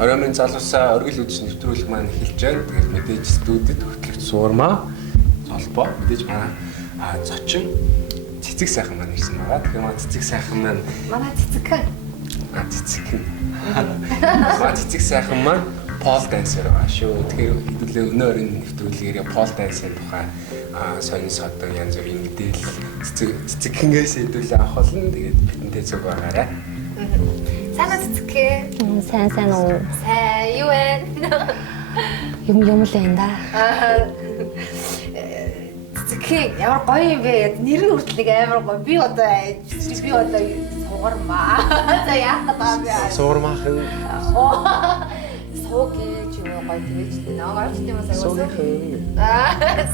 Оройн залуусаа оргил үдшин нэвтрүүлэг маань эхэлж байна. Тэгээд мэдээж студид хөтлөгч Суурмаа холбоо мэдээж манай зочин цэцэг сайхан маань ирсэн байгаа. Тэгэхээр манай цэцэг сайхан маань манай цэцэг. Цэцэг. Манай цэцэг сайхан маань пол дансер байгаа шүү. Тэгэхээр хэдүүлээ өнөө өрийн нэвтрүүлгээр пол дансер тухай сонин содор янз бүрийн мэдээлэл цэцэгхээс хэдүүлээ авах болно. Тэгээд бидэнтэй зөв байгаарай. Сайн цэцэг. Сайн уу? Сайн юу вэ? Юм л энэ да. Цэцэг ямар гоё юм бэ? Нэр нь хүртэл амар гоё. Би одоо сугармаа. За яах вэ? Суурмаахан. Суугийн ч юм уу гоё тэгэж дээ. Наагаар ч юм уу суугийн.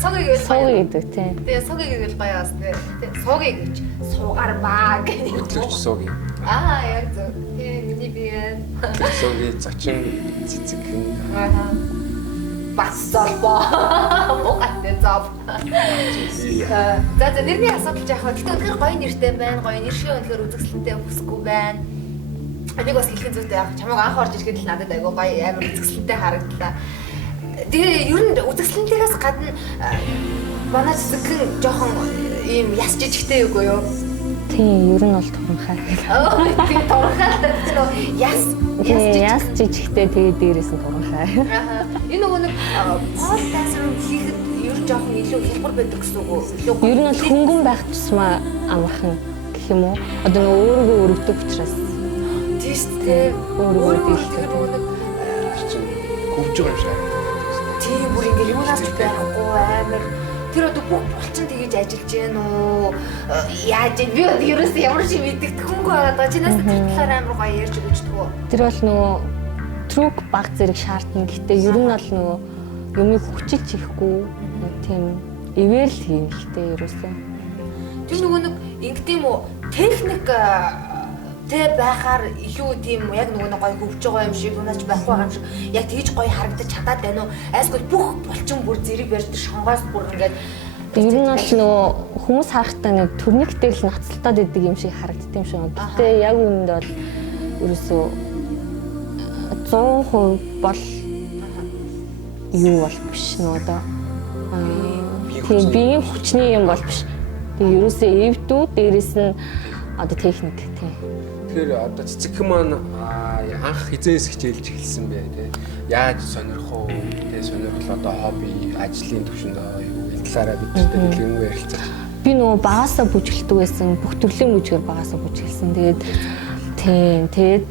Суугийн гэж суугийн гэдэг тийм. Тэгээ суугийн гэж гоё бас тий. Суугийн гэж сугармаа гэх. Хөтлөгч суугийн. Яг зөв. Миний биеэн. Суугийн зочин цэцэг. Бас золбоо. Муугатай зов. За нэрний асуудал яах вэ? Тэгтээ үнэхээр гоё нэртэй байна. Гоё нэр шиг үнэхээр үзэсгэлэнтэй хүсэхгүй байна. Нэг бас хэлхийн зүйтэй яг чамайг анх орж ирэхэд л надад айгу гоё амар үзэсгэлэнтэй харагдлаа. Тэгээ ер нь үзэсгэлэнтээс гадна манай цэцэг жоохон ийм яс жижигтэй үгүй юу? Тийм, ер нь бол туранхай. Тийм туранхай. Яс жижигтэй тэгээ дээрээс нь туранхай. Энэ нөгөө нэг пол дансер хийхэд ер нь жоохон илүү хялбар байдаг гэсэн үг үү? Ер нь бол хөнгөн байх тусмаа амархан гэх юм уу? Одоо нөгөө өөрийгөө өргөдөг учраас. Тийштэй. Өөрийгөө нөгөө нэг хөвж байгаа юм шиг. Тийм бүр ингэ юунаас ч байхгүй амар. Тэр одоо бүх булчин тэгэж ажиллаж гэн үү? Яаж би ерөөсөө ямар шиг мэддэхгүйгүй байгаа. Чи нас тэр талаар амар гоё ярьж өгчдөг үү? Тэр бол нөгөө трюк баг зэрэг шаардна. Гэхдээ ер нь бол нөгөө юмыг хүчилж хийхгүй тийм ивэл хийм л дээ ерөөсөө. Тэр нөгөө нэг ингэдэм үү техник тэ байхаар илүү тийм яг нөгөө нэг гоё хөвж байгаа юм шиг унаач байхгүй байгаа юм шиг яг тэгж гоё харагдаж чадаад байна уу? Айсгүй бүх булчин бүр зэрэг барьж шонгоос бүр ингээд ер нь бол нөгөө хүмүүс харахтаа нэг төрниктэй л ноцтолтоод идэг юм шиг харагддаг юм шиг. Гэтэ яг үүнд бол ерөөсөө 100% бол юу бол биш нөгөө тийм биеийн хүчний юм бол биш. Тэгээ ерөөсөө эвдүү дээрэс нь одоо техник тийм. Тэгэхээр одоо цэцэгхэн маань анх хизээс хичээлж эхэлсэн бэ тий. Яаж сонирх уу? Тий сонирхол одоо хобби, ажлын төвшөнд юу талаараа бидтэй хэлгэнгүй ярилцах. Би нөгөө багасаа бүжгэлдэг байсан. Бүх төрлийн бүжгээр багасаа бүжгэлсэн. Тэгээд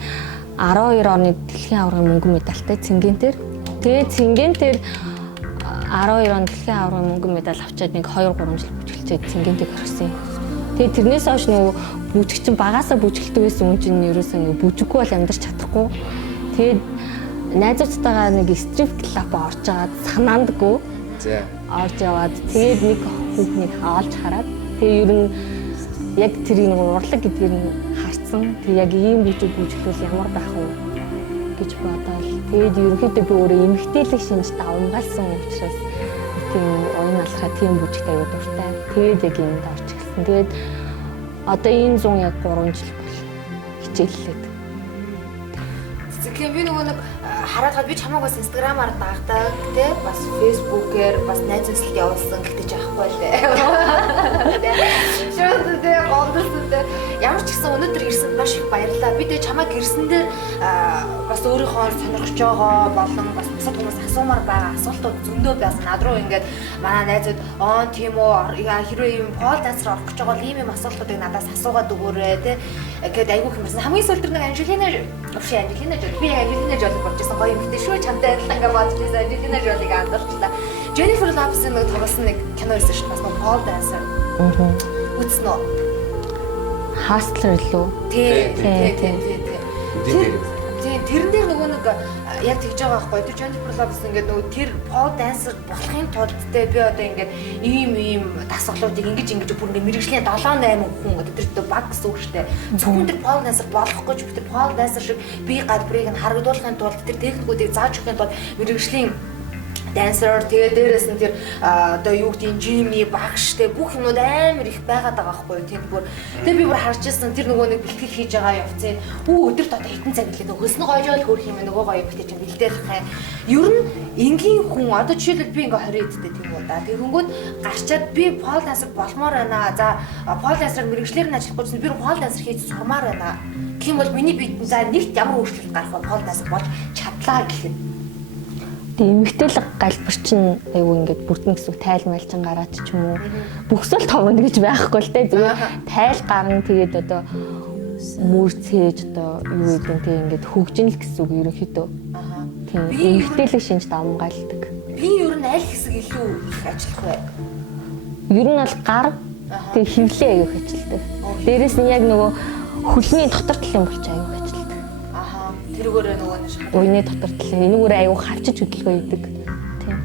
12 оны дэлхийн аваргын мөнгөн медальтай Цингэнтэр. Тэгээд Цингэнтэр 12 он дэлхийн аваргын мөнгөн медаль авчаад нэг 2 3 жил бүжгэлчээд Цингэнтэг орсон. Тэгээд тэрнээс хойш нөгөө бүжигчин багасаа бүжгэлдэг байсан хүн чинь ерөөсөө нэг бүжиггүй бол амьдарч чадахгүй. Тэгээд найзуудтайгаа нэг стрип клуб орж агаад санаандгүй. За. Орж яваад тэгээд нэг хүүхнийг хаалж хараад тэгээд ер нь яг тэрийг нэг урлаг гэдгийг нь харсан. Тэгээд яг ийм бүжиглүүл ямар байх вэ гэж бодоод тэгээд ерөнхийдөө би өөрөө эмгтээлэг шинж давмгаалсан учраас тийм оюун алхахад тийм бүжигтэй аюу дуртай. Тэгээд яг юмд орж ирсэн. Тэгээд одоо энэ 100 яг 3 жил бол хичээллээд. Цэцэг би нөгөө нэг хараад би чамайг бас инстаграмаар дагдаг тий бас фэйсбүүкээр бас найз зөвсөлт явуулсан гэхдээ жаахгүй лээ. Шууд тий гондсон тий ямар ч гэсэн өнөөдөр ирсэнд маш их баярлалаа. Би тий чамайг ирсэндээ бас өөрийнхөө сонирхож байгаа болон бас бусад хүмүүс асуумаар байгаа асуултууд зөндөө байсан. Над руу ингээд манай найзууд тийм үү хэрвээ юм пол дансер орох гэж байгаа бол ийм асуултуудыг надаас асуугаад өгөөрэй тий гэхэд айгүй хэмэрсэн. Хамгийн сүүлд нэг Анжелина Жоль би Анжелина Жоль болж байсан гоё юмхтэй шүү чамтай адилхан гэж бодож байсан. Анжелина Жолиг андарчлаа. Jennifer Lopez-ийн нэг тоглосон нэг кино ирсэн шүү бас нэг pole dancer. Үзсэн үү? Hustler лөө. Тэрэн дээр нөгөө нэг яг тэгж байгаа байхгүй. Тэр Jennifer Lopez ингээд нөгөө тэр pole dancer болохын тулд би одоо ингээд ийм дасгалуудыг ингэж бүр ингээд мэрэгжлийн 7-8 хүн одоо тэр баг гэсэн үг шүү дээ. Зөвхөн тэр pole dancer болох гэж тэр pole dancer шиг бие гадбарыг нь харагдуулахын тулд тэр техникүүдийг зааж өгөхын тулд мэрэгжлийн dancer тэгээ дээрээс нь тэр одоо юу гэдэг Jimmy багш тэ бүх юмуд амар их байгаад байгаа байхгүй юу тийм бүр тэгээ би бүр харж ирсэн тэр нөгөө нэг бэлтгэл хийж байгаа явцын өдөрт одоо хитэн цаг гэлээ нөгөө хөлснө гойжоол хөрх юм нөгөө гоё эмэгтэй чинь бэлдэх хай ер нь энгийн хүн одоо жишээлбэл би ингээ 20 эдтэй тийм үү да тэгэнгүүт гарчаад би pole dancer болмоор байна за pole dancer мэрэгчлэр нь ажиллахгүй чинь би pole dancer хийж сурмаар байна гэх юм бол миний биед за нэгт ямар өөрчлөлт гарах вэ pole dancer болж чадлаа гэхэд Тэгээ эмэгтэйл галбар чинь аюу ингээд бүрдэн гэсэн тайлмайлчин гараад ч юм уу бөхсөл товно гэж байхгүй л те зүгээр тайл гарна тэгээд одоо мөрцээж одоо юу гэдэг тийм ингээд хөгжин л гэсэн үг ерөнхийдөө. Тийм эмэгтэйлэг шинж давмгаалдаг. Би ер нь аль хэсэг илүү их ажиллах вэ? Ер нь бол гар тэг хөвлөө аюух ажилдаг. Дээрээс нь яг нөгөө хөлний дотор талын булч аюух ажилдаг. Тэрүүгээр нөгөө нэг уйны дотор талын энүүгээр аюух хавчиж хөдөлгөө идэг. Тийм.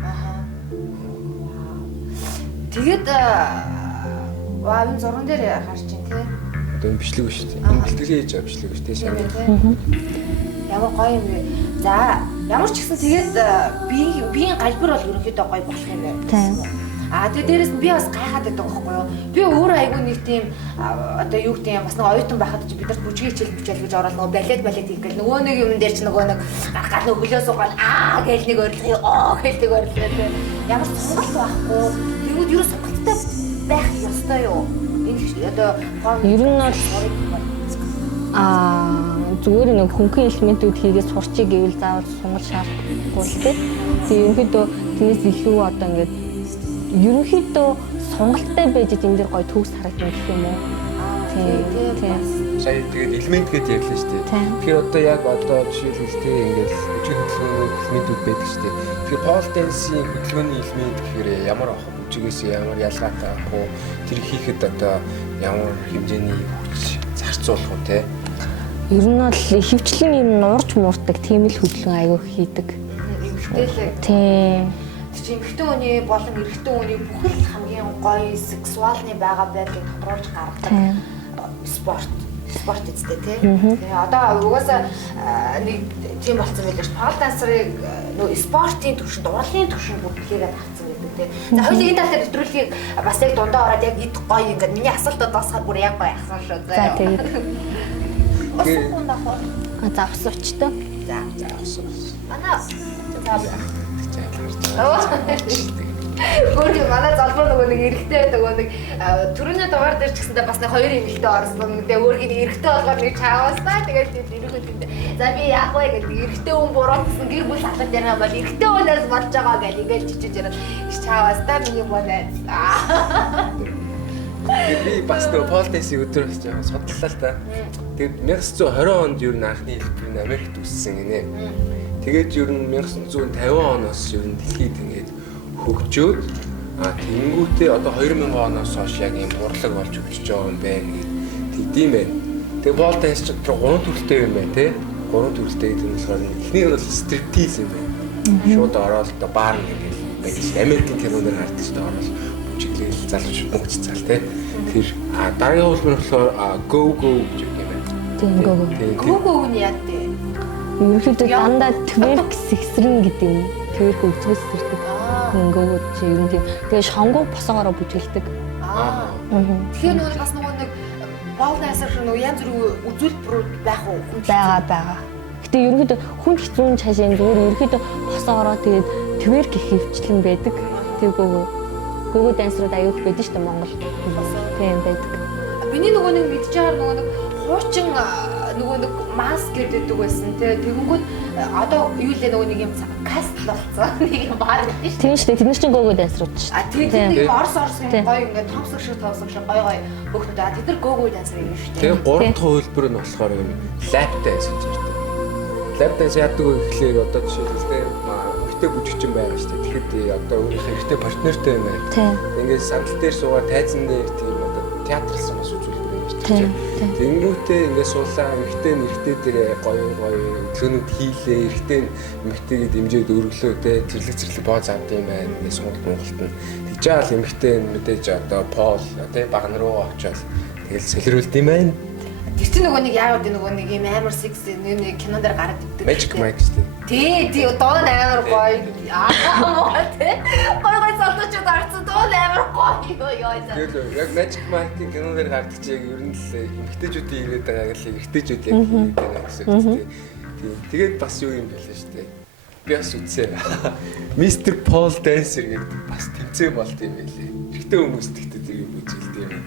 Тэгээд энэ зурган дээр харж чинь тий. Одоо бичлэг биш тий. Энэ бэлтгэл хийж байгаа бичлэг биш тий. Ямар гоё юм бэ? За ямар ч гэсэн тэгээд биеийн галбар бол ерөнхийдөө гоё болох юм байна. Тийм. Тэгээд дээрэс нь би бас гайхаад байдаг байхгүй юу? Би өөрөө айгүй нэг тийм одоо юу гэдэг юм бас нэг оюутан байхад чи бид нар бүжгийн хичээл гэж ороод нөгөө балет хийх гэл нөгөө нэг юм дээр чи нөгөө нэг гаргаад нөгөө хөлөө суугаад гээл нэг орлоо гээл нэг орлоо ямар ч сонголт байхгүй. Тэгвэл юу сонголттой байх ёстой юу? Энэ одоо ер нь бол зүгээр нэг хөнгөн элементүүд хийгээд сурчиг гэвэл заавал сунгал шаардлагагүй л дээ. Тэгээ ерөнхийдөө тэрнээс илүү одоо ингээд ерөнхийдөө сонголттой байж энэ дэр гоё төгс харагдана гэх юм уу? Тийм. Сая тэгээд элемент гэдээ ярьлаа шүү дээ. Тэгэхээр одоо яг одоо жишээлбэл тийм ингээд бүжгийн хөдөлгөөний элементүүд байдаг шүү дээ. Тэгэхээр pole dance-ийн хөдөлгөөний элемент гэхээр ямар ах вэ? Бүжгээс ямар ялгаатай ах вэ? Тэр хийхэд одоо ямар хэмжээний хүч зарцуулах вэ те? Ер нь бол хөвчлэн юм нуурч муурдаг тийм л хөдөлгөөн аягүй хийдэг. эмэгтэйлэг. Тийм. Чи эмэгтэй хүний болон эрэгтэй хүний бүхэл хамгийн гоё сексуалны байгаа байдлыг тодруулж гаргадаг спорт эцтэй тий. Одоо угаасаа нэг тийм болсон байлаа ш. Pole dancer-ыг нөгөө спортын төвшөнд, урлын төвшөнд бүрдүүлээд авсан гэдэг тий. За хоёул энэ тал дээр нэвтрүүлгийг бас яг дундаа ороод яг ид гоё ингээд миний асуултад басахаар бүр яг гоё асуусан шүү. За тэгээд За авсуучтай. За авсан. Манай Гүрдээ манай залбар нөгөө нэг эрэгтэй нөгөө нэг түрүүний дугаар дээр ч гэсэндээ бас нэг хоёр эмэгтэй орсон. Тэгээ өөргийн эрэгтэй болгоод нэг чааваастаа тэгээд эрэгтэй. За би яах вэ гэдэг эрэгтэй хүн буруутсан гэр бүл салаад ярих юм бол эрэгтэй хүнээс болж байгаа гэж ингээл чичиж яраад чааваастаа миний мөнэд. Би бас нөгөө pole dance-ийн өдөр бас жаа судаллаа л да. Тэгээд 1920 онд ер нь анхны хэлбэр нь Америкт үүссэн гинэ. Тэгээд ер нь 1950 оноос ер нь дэлхийд ингээд хөгжөөд тэнгүүтээ одоо 2000 оноос хойш яг юм урлаг болж өгч байгаа юм байна гэдэм байх. Тэгээд pole dance ч гурван төрөлтэй юм байна те. Гурван төрөлтэй гэдэг нь болохоор эхнийх нь бол striptease юм байна. Шууд ороод одоо бар нэгэл байдаг шүү. Америкийн киноноор хардаг шүү. Ороод бүжиглэл залууч мөнгөч цал те. Тэр дараагийн хөлбөр болохоор go гэж юм байна. Тийм Go нь яа дээ. Ерөнхийдөө дандаа twerk сэгсрэн гэдэг юм. Twerk өгцгөөс сэрдэг. Хөнгөө чи ер нь тийм. Тэгээ шонгоо босоогоороо бүжгэлдэг. Тэгэхээр нөгөө бас нөгөө нэг pole dancer нөгөө янз бүрийн үзүүлбэрүүд байх уу? Байгаа. Гэтэ ерөнхийдөө хүн хэцүүн цаашаа зүгээр ерөнхийдөө босоогоороо тэгээд twerk их хөвчлэн байдаг. Тэгээ гого дансрууд аюух байдаг шүү дээ Монгол. Тийм байдаг. Миний нөгөө нэг мэдж байгаа нөгөө нэг хуучин нөгөө нэг маск гэдэг байсан тэгэнгүүт одоо юу лээ нөгөө нэг юм каст болцсон нэг юм баар гэдэг шүү. Тийм шүү дээ. Тэд нар чинь гого дансрууд шүү. Тийм нэг орс юм гоё ингээд томсог шиг гоё хөөхнүүд тэд нар гого дансер юм шүү дээ. Тэгээ гурав дахь хөлбөр нь болохоор юм lap dance гэж ярьдаг. Lap dance яадаг вэ гэхлээр одоо жишээлбэл эмэгтэй бүжигчин байгаа шүү дээ. Тэгэхэд одоо өөрийнхөө эмэгтэй партнертэй юм байна. Ингээд сандал дээр суугаад тайзан дээр тийм одоо театралсан бас үзүүлбэр юм шүү дээ. Тэнгүүтээ ингээд суулаа эмэгтэй нэрхтэй дээр гоё өглөөнүүд хийлээ. Эрэгтэй эмэгтэйгээ дэмжиж өргөлөө те зэрлэг бооз авд юм байна. Ингээд Монгол нь тэгжаал эмэгтэй мэдээж одоо пол те багн руу очиод тэгэл сэлрүүлд юм байна. Тэр чинь нөгөө нэг яагаад нөгөө нэг юм амар секс нэг кинон дээр гараад ирдэг. Magic Mike шүү дээ. Тий доо амар гоё. Аа тий. Гой залуучууд арцсан доо амар гоё ёо. тэгэл яг Magic Mike-ийн киноноор гардаг чи яг ер нь л эмэгтэйчүүдийн ирээд байгааг л эрэгтэйчүүд яг ирээд байгаа гэсэн үг тийм. Тэгээд бас юу юм бэ л шүү дээ. Би бас үзсэн. Mr. Paul Dancer гэдэг бас тэмцээн болт юм байлээ. Эрэгтэй хүмүүс тэгтээ тэр юм үзэлтэй юм.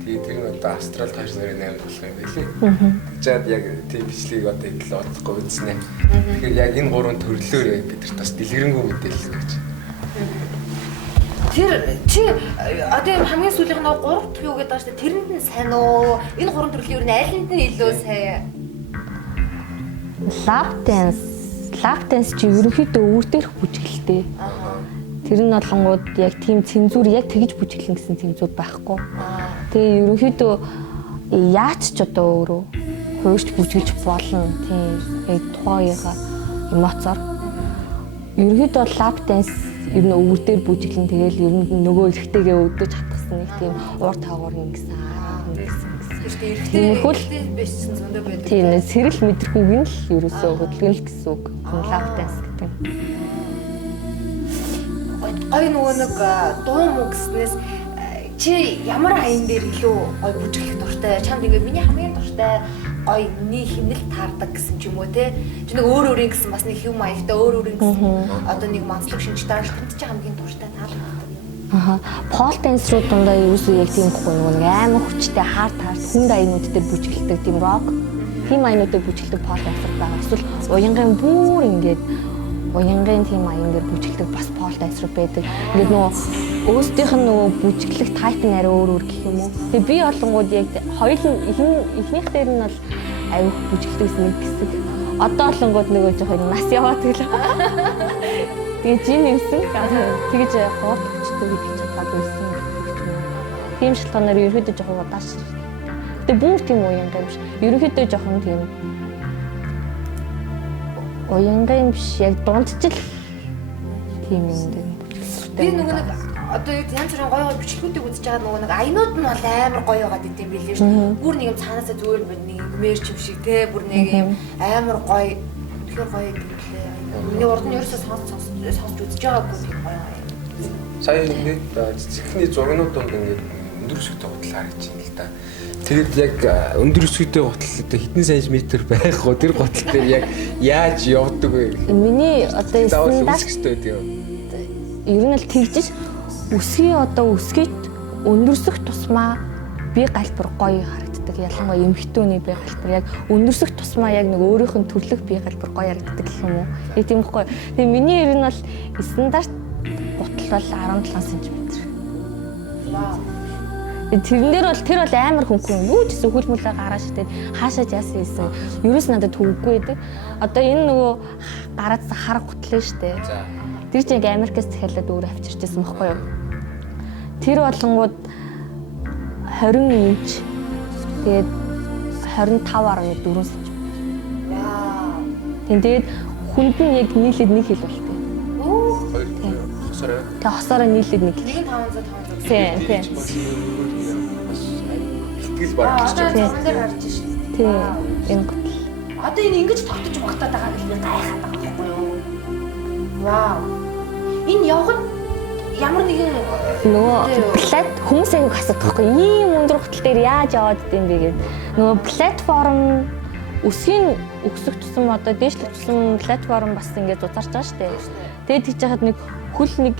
Тэгээд тэр нь одоо Австрал хаш нарын 8 болох юм байлээ. Жаад яг тийм бичлэгийг одоо идэл олохгүй үзнэ. Тэгэхээр яг энэ гурван төрлөөр бидэрт бас дэлгэрэнгүй мэдээлэл гэж. Тэр чи одоо юм хамгийн сүүлийн нэг 3 дахь юу гэдэг байгаа шүү дээ. Тэрэнд нь сайн уу? Энэ гурван төрлийн юу найланд нь илүү сайн? Lap dance чи ерөнхийдөө өөртөөх бүжгэлтэй. Тэр нь болонгууд яг тийм цензур яг тэгж бүжиглэн гэсэн цензур байхгүй. Тэгээ ерөнхийдөө яач ч одоо өөрөө хуурч бүжгэлж болно. Тийм яг тухайгаа эмоцоор. Ерөнхийдөө lap dance ер нь өвөр дээр бүжиглэн тэгэл ер нь нөгөө эрэгтэйгээ өдөөж хатгсан нэг тийм уур таагаар нэгсэн Эрэгтэй биш зөндөө байдаг. Тийм сэрэл мэдрэхүүг нь л ерөөсөө хөдөлгөн л гэсэн үг. Lap dance гэдэг. Гой нөгөө нэг дуу муу гэснээс чи ямар хаян дээр илүү гой бүжиглэх дуртай? Чамд ингээ миний хамгийн дуртай гой миний химнэл таардаг гэсэн ч юм уу те. Чи нэг өөр өөрийн гэсэн бас нэг юм маягтай өөр өөрийн гэсэн одоо нэг манслаг шинж таарлахад чи хамгийн дуртай таалагддаг. Pole dance руу дундаа ерөөсөө яг тийм байхгүй нэг амар хүчтэй хард хүн даянууд дээр бүжиглдэг тийм rock. Тийм аянуудаар бүжиглдэг pole dance байгаа. Эсвэл уянгийн бүр ингээд уянгийн тийм аян дээр бүжиглдэг бас pole dance байдаг. Ингээд нөгөө өөрсдийнх нь нөгөө бүжиглэх type нь арай өөр гэх юм уу. Тэгээ би олонгууд яг хоёул ихнийх дээр нь бол аюух бүжиглдэгсэн нэг хэсэг. Одоо олонгууд нөгөө жоохон нас яваад гэлээ. Тэгээ жин юмсан. Тэгэж хоол хүчтэй гэж чадаад байсан. Тийм шалтгаанаар ерөөдөө жоохон удааш. Гэтэ бүр тийм уянгаа биш. Ерөөдөө жоохон тийм уянгаа биш. Яг дундчил тийм юм дээ. Би нөгөө нэг одоо янз бүрийн гоё бичлэгүүдийг үзэж байгаа нөгөө нэг аянууд нь бол амар гоё байгаад идэм билээ шүү дээ. Бүр нэг юм цаанаасаа зүгээр нэг мэрч юм шиг те бүр нэг юм амар гоё. Тэгэхээр гоё юм билээ. Миний урд нь ерөөсөө сонсч үзэж байгаагүй тийм гоё. Сая ингээд цэцэгний зургнууд донд ингээд өндөр өсгөтэй гутал харагдаж байна л да. Тэгээд яг өндөр өсгөтэй гутал одоо хэдэн сантиметр байх вэ? Тэр гутал дээр яг яаж явдаг вэ? Миний одоо стандарт ер нь л тэгжиж өсгийн одоо өсгийт өндөрсөх тусмаа би галбар гоё харагддаг. Ялангуяа эмхтүүний би галбар яг өндөрсөх тусмаа яг нэг өөрийнх нь төрлөх би галбар гоё харагддаг гэх юм уу. Яг тийм байхгүй. Тэгээ миний ер нь бол стандарт гутал бол 17 см. Вау. Тэрэн дээр бол тэр бол амар хөнгөн юу ч гэсэн хөл мөлөө гараа шидэд хаашаа яасан юм. Ерөөс надад төвөггүй байдаг. Одоо энэ нөгөө гараад хар гутал шүү дээ. Тэр чинь Америкээс захиалаад өөр авчирч байсан байхгүй юу? Тэр болонгууд 20 инч тэгээд 25.4 см. Яа. Тэгээд хүнд нь яг нийлээд 1 хил болтой. Оо. Хосороо. Тэгээд хосороо нийлээд 1 хил. 1500. Тийм. Итгэл барах гэж байна. Одоо дээр харж шин. Тийм. Энэ гутал. Одоо энэ ингэж тогтож багтаад байгаа гэж би гайхаад байгаа байхгүй юу? Вау. Энэ явгад ямар нэгэн нөгөө плат хүмүүс аяг асуудаг байхгүй ийм өндөр гутал дээр яаж яваад идэм бэ гэдэг. Нөгөө платформ өсгийн өксөх тусам одоо дээшлэх тусам платформ бас ингээд зузаарч байгаа шүү дээ. Тэгээд тийж хахад нэг хөл нэг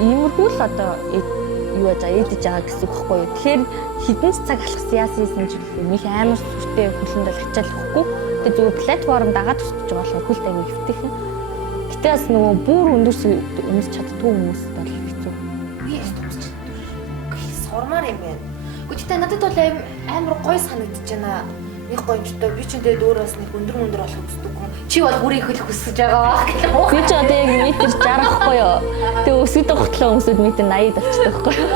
иймэрхүү л одоо юу яаж эдэж байгаа гэсэн үг байхгүй юу. Тэгэхээр хідэн цаг алхсан яасан юм ч нэг амар сүртэй хөлөнд л ачаал өгөхгүй. Тэгээд зүгээр платформ дагаад тусч байгаа болохоор хөлт аяг хөвтэйхэн. Гэтэ бас нөгөө бүр өмс чаддгүй хүмүүс бол хэцүү. би ястуус сормаар юм байна. Гэхдээ надад бол амар гой санагдаж байна. Нэг гойчтой би ч энэ дөөр бас нэг өндөр болох хүсдэг хүн. Чи бол бүрийн хөл хүсэж байгаа гэх юм. Би ч одоо яг метр 60 ахгүй юу. Тэгээ өсөд готлоо өмсөд метр 80 болчихдог байхгүй юу.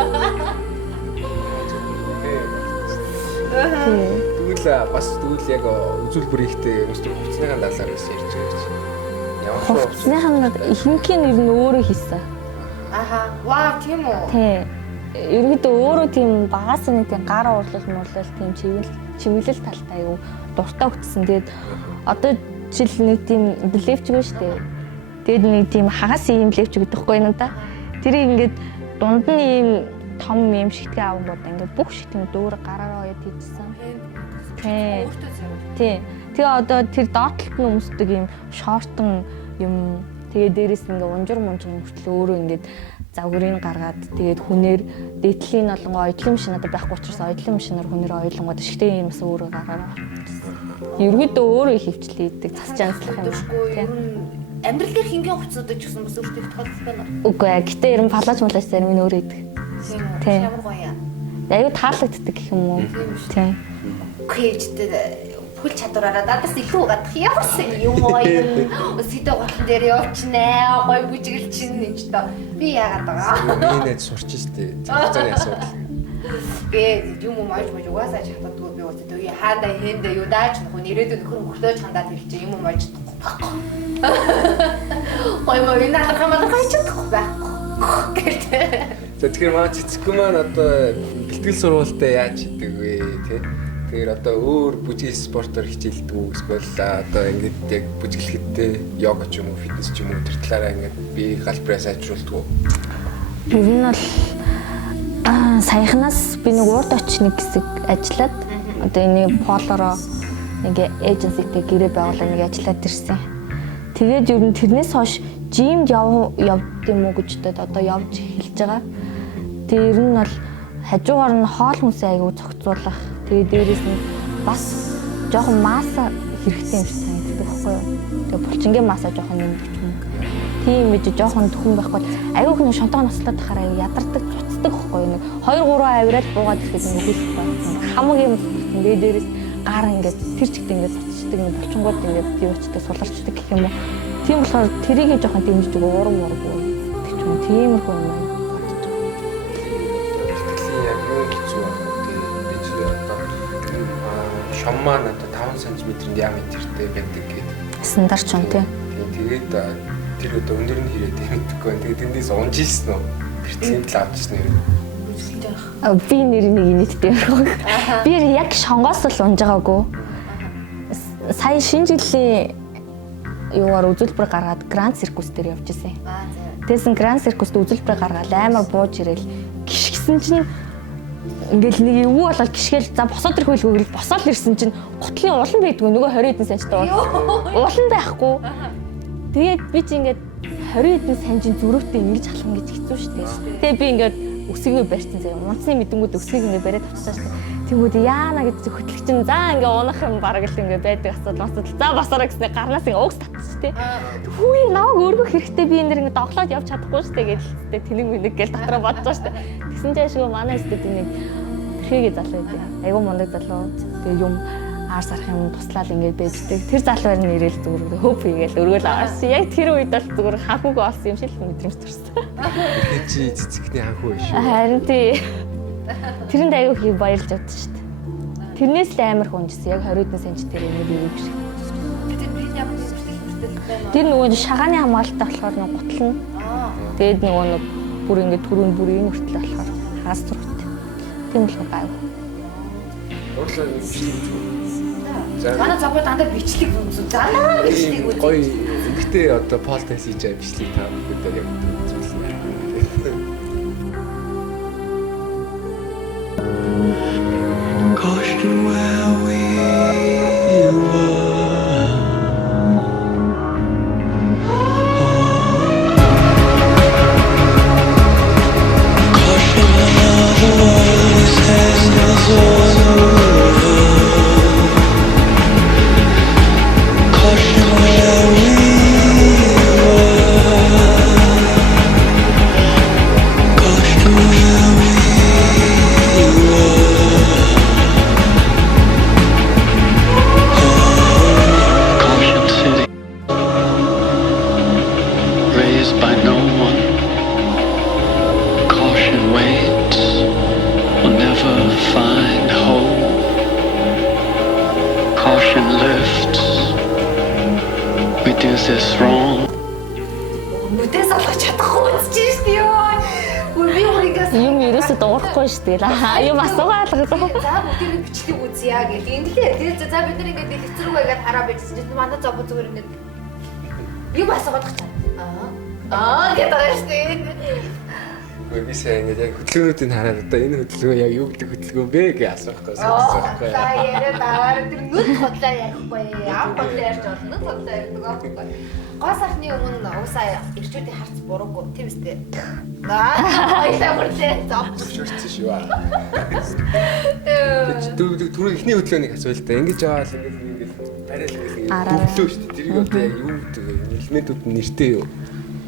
Тэгвэл бас тэгвэл яг үзүүл бүрийхтэй өстөг хувцсныхаа талаар бас ярьж байгаа чи. Ямар ч Хувцсныхаа ихэнхийн нэр нь өөрөө хийсэн. Аха. Вау, тийм үү? Тийм. Ерөнхийдөө өөрөө тийм багаас нэг тийм гар урлал муурлал тийм чиглэл талтай аюу дуртай өгсөн. Тэгээд одоо жил нэг тийм левчгүй шүү дээ. Тэгээд нэг тийм хагас ийм левч гэдэг байхгүй юм да. Тэрийг ингээд дунд нь ийм том юм шигтгэн аав бод ингээд бүх шигтгэн дөөр гараараа оёд хийжсэн. Тий. Тэгээ одоо тэр доотлолт нь өмсдөг ийм шортон юм. Тэгээ дээрээс ингээ унжир мөртлөө өөрөө ингээд загварыг гаргаад тэгээд хүнээр дээдлийн болон оёдлын машин надад байхгүй учраас оёдлын машинаар хүнээр оёлонгод шигтэй юм бас өөрөө гараараа. Ерөөдөө өөрөө их хөвчлээ идэг цас жанслах юм. Ер нь амьдрал дээр хингийн хувцсуудад ч гэсэн бас өөртөө их тохиолдолтой байна. Үгүй ээ. Гэтэ ер нь палаж малаж зарим нь өөрөө идэг. Тийм. Ямар гоё юм. Аюу таалагддаг гэх юм уу? Тийм. Кэжтэй хөл чадвараараа надаас илүү гадах ямар сайн юм гоё юм. Сэдэ голтон дээр явчихнаа. Гоё бүжиглэл чинь энэ ч доо. Би яагаад байгаа. Би нэ сурч штэ. Цааны асуудал. Би юм уу маж угаасаа чаддаггүй би үстэй үе хаада хэндэ юу даач нөхөр ирээдүйн нөхөр мөхлөөж хандаад хэлчих юм уу маж байхгүй. Гоё гоё надад хамаагүй хайчихдаг байхгүй. Гэртээ. За тэгэхээр маа цэцгүй маань одоо бэлтгэл сургуультай яаж хийдэг вэ тий? Тэгэхээр одоо өөр бүжиг спортоор хичээлдэг үү эсвэл одоо ингээд яг бүжиглэхдээ йога ч юм уу фитнес ч юм уу тэр талаараа ингээд би галбараа сайжруулдаг уу? Ер нь бол саяхнаас би нэг урд очны хэсэг ажиллаад одоо энийг полороо нэг эйженситэй гэрээ байгуулаад нэг ажиллаад ирсэн. Тэгээд ер нь тэрнээс хойш жимд явд юм уу гэж одоо явж эхэлж байгаа. Тэгээд ер нь бол хажуугаар нь хоол хүнсээ аягүй зохицуулах. Тэгээд дээрээс нь бас жоохон маса хэрэгтэй юм шиг санагддаг байхгүй юу? Тэгээд булчингийн маса жоохон нэмдэг юм. Тийм гэж жоохон төхөн байхгүй. Аягүй хүн шонтоо наслаад тахаар ядардаг, цуцдаг байхгүй юу? 2-3 авирал буугаад ирэхэд нэг хөлт байна. Хамаг юм ингээд дээрээс гар ингээд тэр чигт ингээд цуцдаг юм булчингууд ингээд бий очдаг, суларчдаг гэх юм уу? Тийм болохоор тэрийг жоохон дэмжиж өгөө урам ургуу. Тэг ч юм тиймэрхүү юм байна. Шаммаа надад 5 см-ийн диаметртэй байдаг гэдэг. Стандарт ч юм тий. Тэгээд тэр өдөө өндөр нь хэрэг дэмэдэггүй байна. Тэгээд тэндээс унж ийсэн үү? Бэрцгийн тал авчихсан юм. Би нэр нэг инээдтэй байна. Би яг шонгоос л унж байгаагүй. Сая шинэ жилийн юугаар үзүүлбэр гаргаад Гранд Циркус дээр явж ирсэн. Тэгсэн Гранд Циркуст үзүүлбэр гаргаад амар бууж ирээл гიშгсэн чинь ингээл нэг юу болол гიშгээл за босоод ирэх байлгүй гэл босоод ирсэн чинь гутлын улан байдгүй нөгөө 20 хэдэн санчтай улан байхгүй. Тэгээд би чи ингээд 20 хэдэн санчийн зөрүүтэй ингэж халах гэж хэцүү шттэ. Тэгээд би ингээд өсгөө барьсан заяа. Унцны мэдэнгүүд өсгийг ингээд бариад авчихсан шттэ. Тэнгүүд яана гэж хөтлөгч нь за ингээ унах юм бараг л ингээ байдаг асуудал. За басараа гэснээр гарнаас ингээ угс татчих шттэ. Хүү наваг өргөх хэрэгтэй би энэ дэр ингээ доглоод явж чадахгүй шттэ гэлтэй тэнэг мэнэг гэл дотроо бодож шттэ. Тэгсэн чинь ашгүй манай стэд нэг тэрхээгээ залуу байдаг. Айгу мундаг залуу. Тэгээ юм аар сарах юм туслаад ингээ байждаг. Тэр залуугаар нь ирээл зүгээр хөп хийгээл өргөөл аваад. Яг тэр үед бол зүгээр ханхууг олсон юм шиг л мэдрэмж төрсөн. Тэгэхээр чи цэцэгний ханхуу биш үү? Харин тий. Тэрэнд аягүй их баярлж авдаг шүү дээ. Тэрнээс л амар хүнжсэн. Яг 20 хэдэн сэнч дээр ингэ би юм шиг. Би ямар зүйлтэй байна. Тэр нөгөө шагааны хамгаалалттай болохоор нэг гутал нь. Тэгээд нөгөө нэг бүр ингэ түрүүн бүр энэ хүртэл болохоор хагас зургт. Тийм болохоор гайв. Уурлаа юм шиг үү? Манай завхад дандаа бичлэг юмсуу. Занаа бичлэг үү. Гоё. Гэхдээ одоо пол тест хийж байгаа бичлэг таа бүгдээр яг үзүүлсэн. Caution where we were. Caution now the world is handing us over. Caution where we were. Caution where we were. Raised by no one, caution waits, will never find home. Caution lifts, we do this wrong. Нүдээс олгож чадахгүй үзэж шүү дээ. Би өөрийгөө Юм ерөөсө дуурахгүй шүү дээ. Юм асуугаад л. За бүгдийг бичлэг үзье гэх юм лээ. Тэгээд за бид нар ингээд эцэг рүү игээд хараа бичсэн чинь манай зов зүгээр ингээд юм асуугаад гэж. Гэдэг байгаа шүү дээ. Би сая ингээд яг хөдөлгөөнүүдийг хараад одоо энэ хөдөлгөөн яг юу гэдэг хөдөлгөөн бэ гэж асуухгүй санагдсан. За яриад аваад тэр нүд хотлоо ярихгүй. Ам хотлоо ярьж болно. Нүд хотлоо ярьдаг. Гоо сахны өмнө уусаа ирчүүдийн харц буруугүй тийм үстэй. Хоёлаа бүрлээ. Зөвшөөрсөн шүү аа. Түрүү ихний хөдөлгөөнийг асууя л да. Ингэж аваад ингээд барайл хөдлөө шүү дээ. Тэр одоо яг юу гэдэг элементүүд нь нэртэй юу?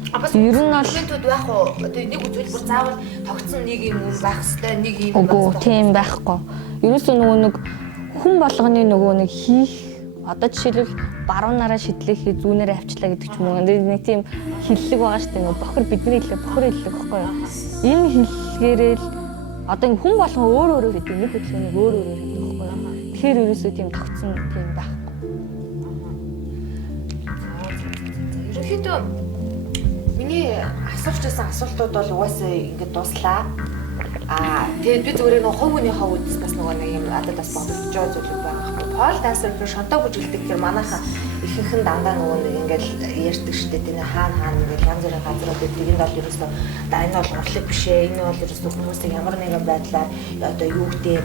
Ер нь бол элементүүд байх уу? Одоо нэг үзүүлбэр заавал тогтсон нэг юм байх хэвээр нэг юм үгүй тийм байхгүй. Ерөөсөө нэг хүн болгоны нэг хийх одоо жишээлбэл баруун нараа шидлэхээ зүүнээр авчлаа гэдэг ч юм уу. Нэг тийм хиллэг байгаа шүү дээ. Бохор бидний хэллэг бохор хэллэг байхгүй юу? Энэ хэллэгээрээ л одоо хүн болгон өөр гэдэг нэг хөдөлгөөнийг өөр гэдэг байхгүй юу? Тэгэхээр ерөөсөө тийм тогтсон тийм байхгүй. Ерөнхийдөө миний асууж байсан асуултууд бол угаасаа ингээд дуслаа. Тэгээд би зүгээр нэг хувь хүний хавуудаас бас нэг юм одоо бас бодож байгаа зүйл байгаа. Пол дансер бүр шонтоо бүжгэлдэг гэхээр манайхаа ихэнх нь дандаа нэг ингээд ярьдаг штеп тийм хаана ингээд янз бүрийн газрууд байдаг. Энд бол ерөөсөө энэ бол урлаг биш ээ. Энэ бол ерөөсөө хүмүүсийг ямар нэгэн байдлаар одоо юу гэдэг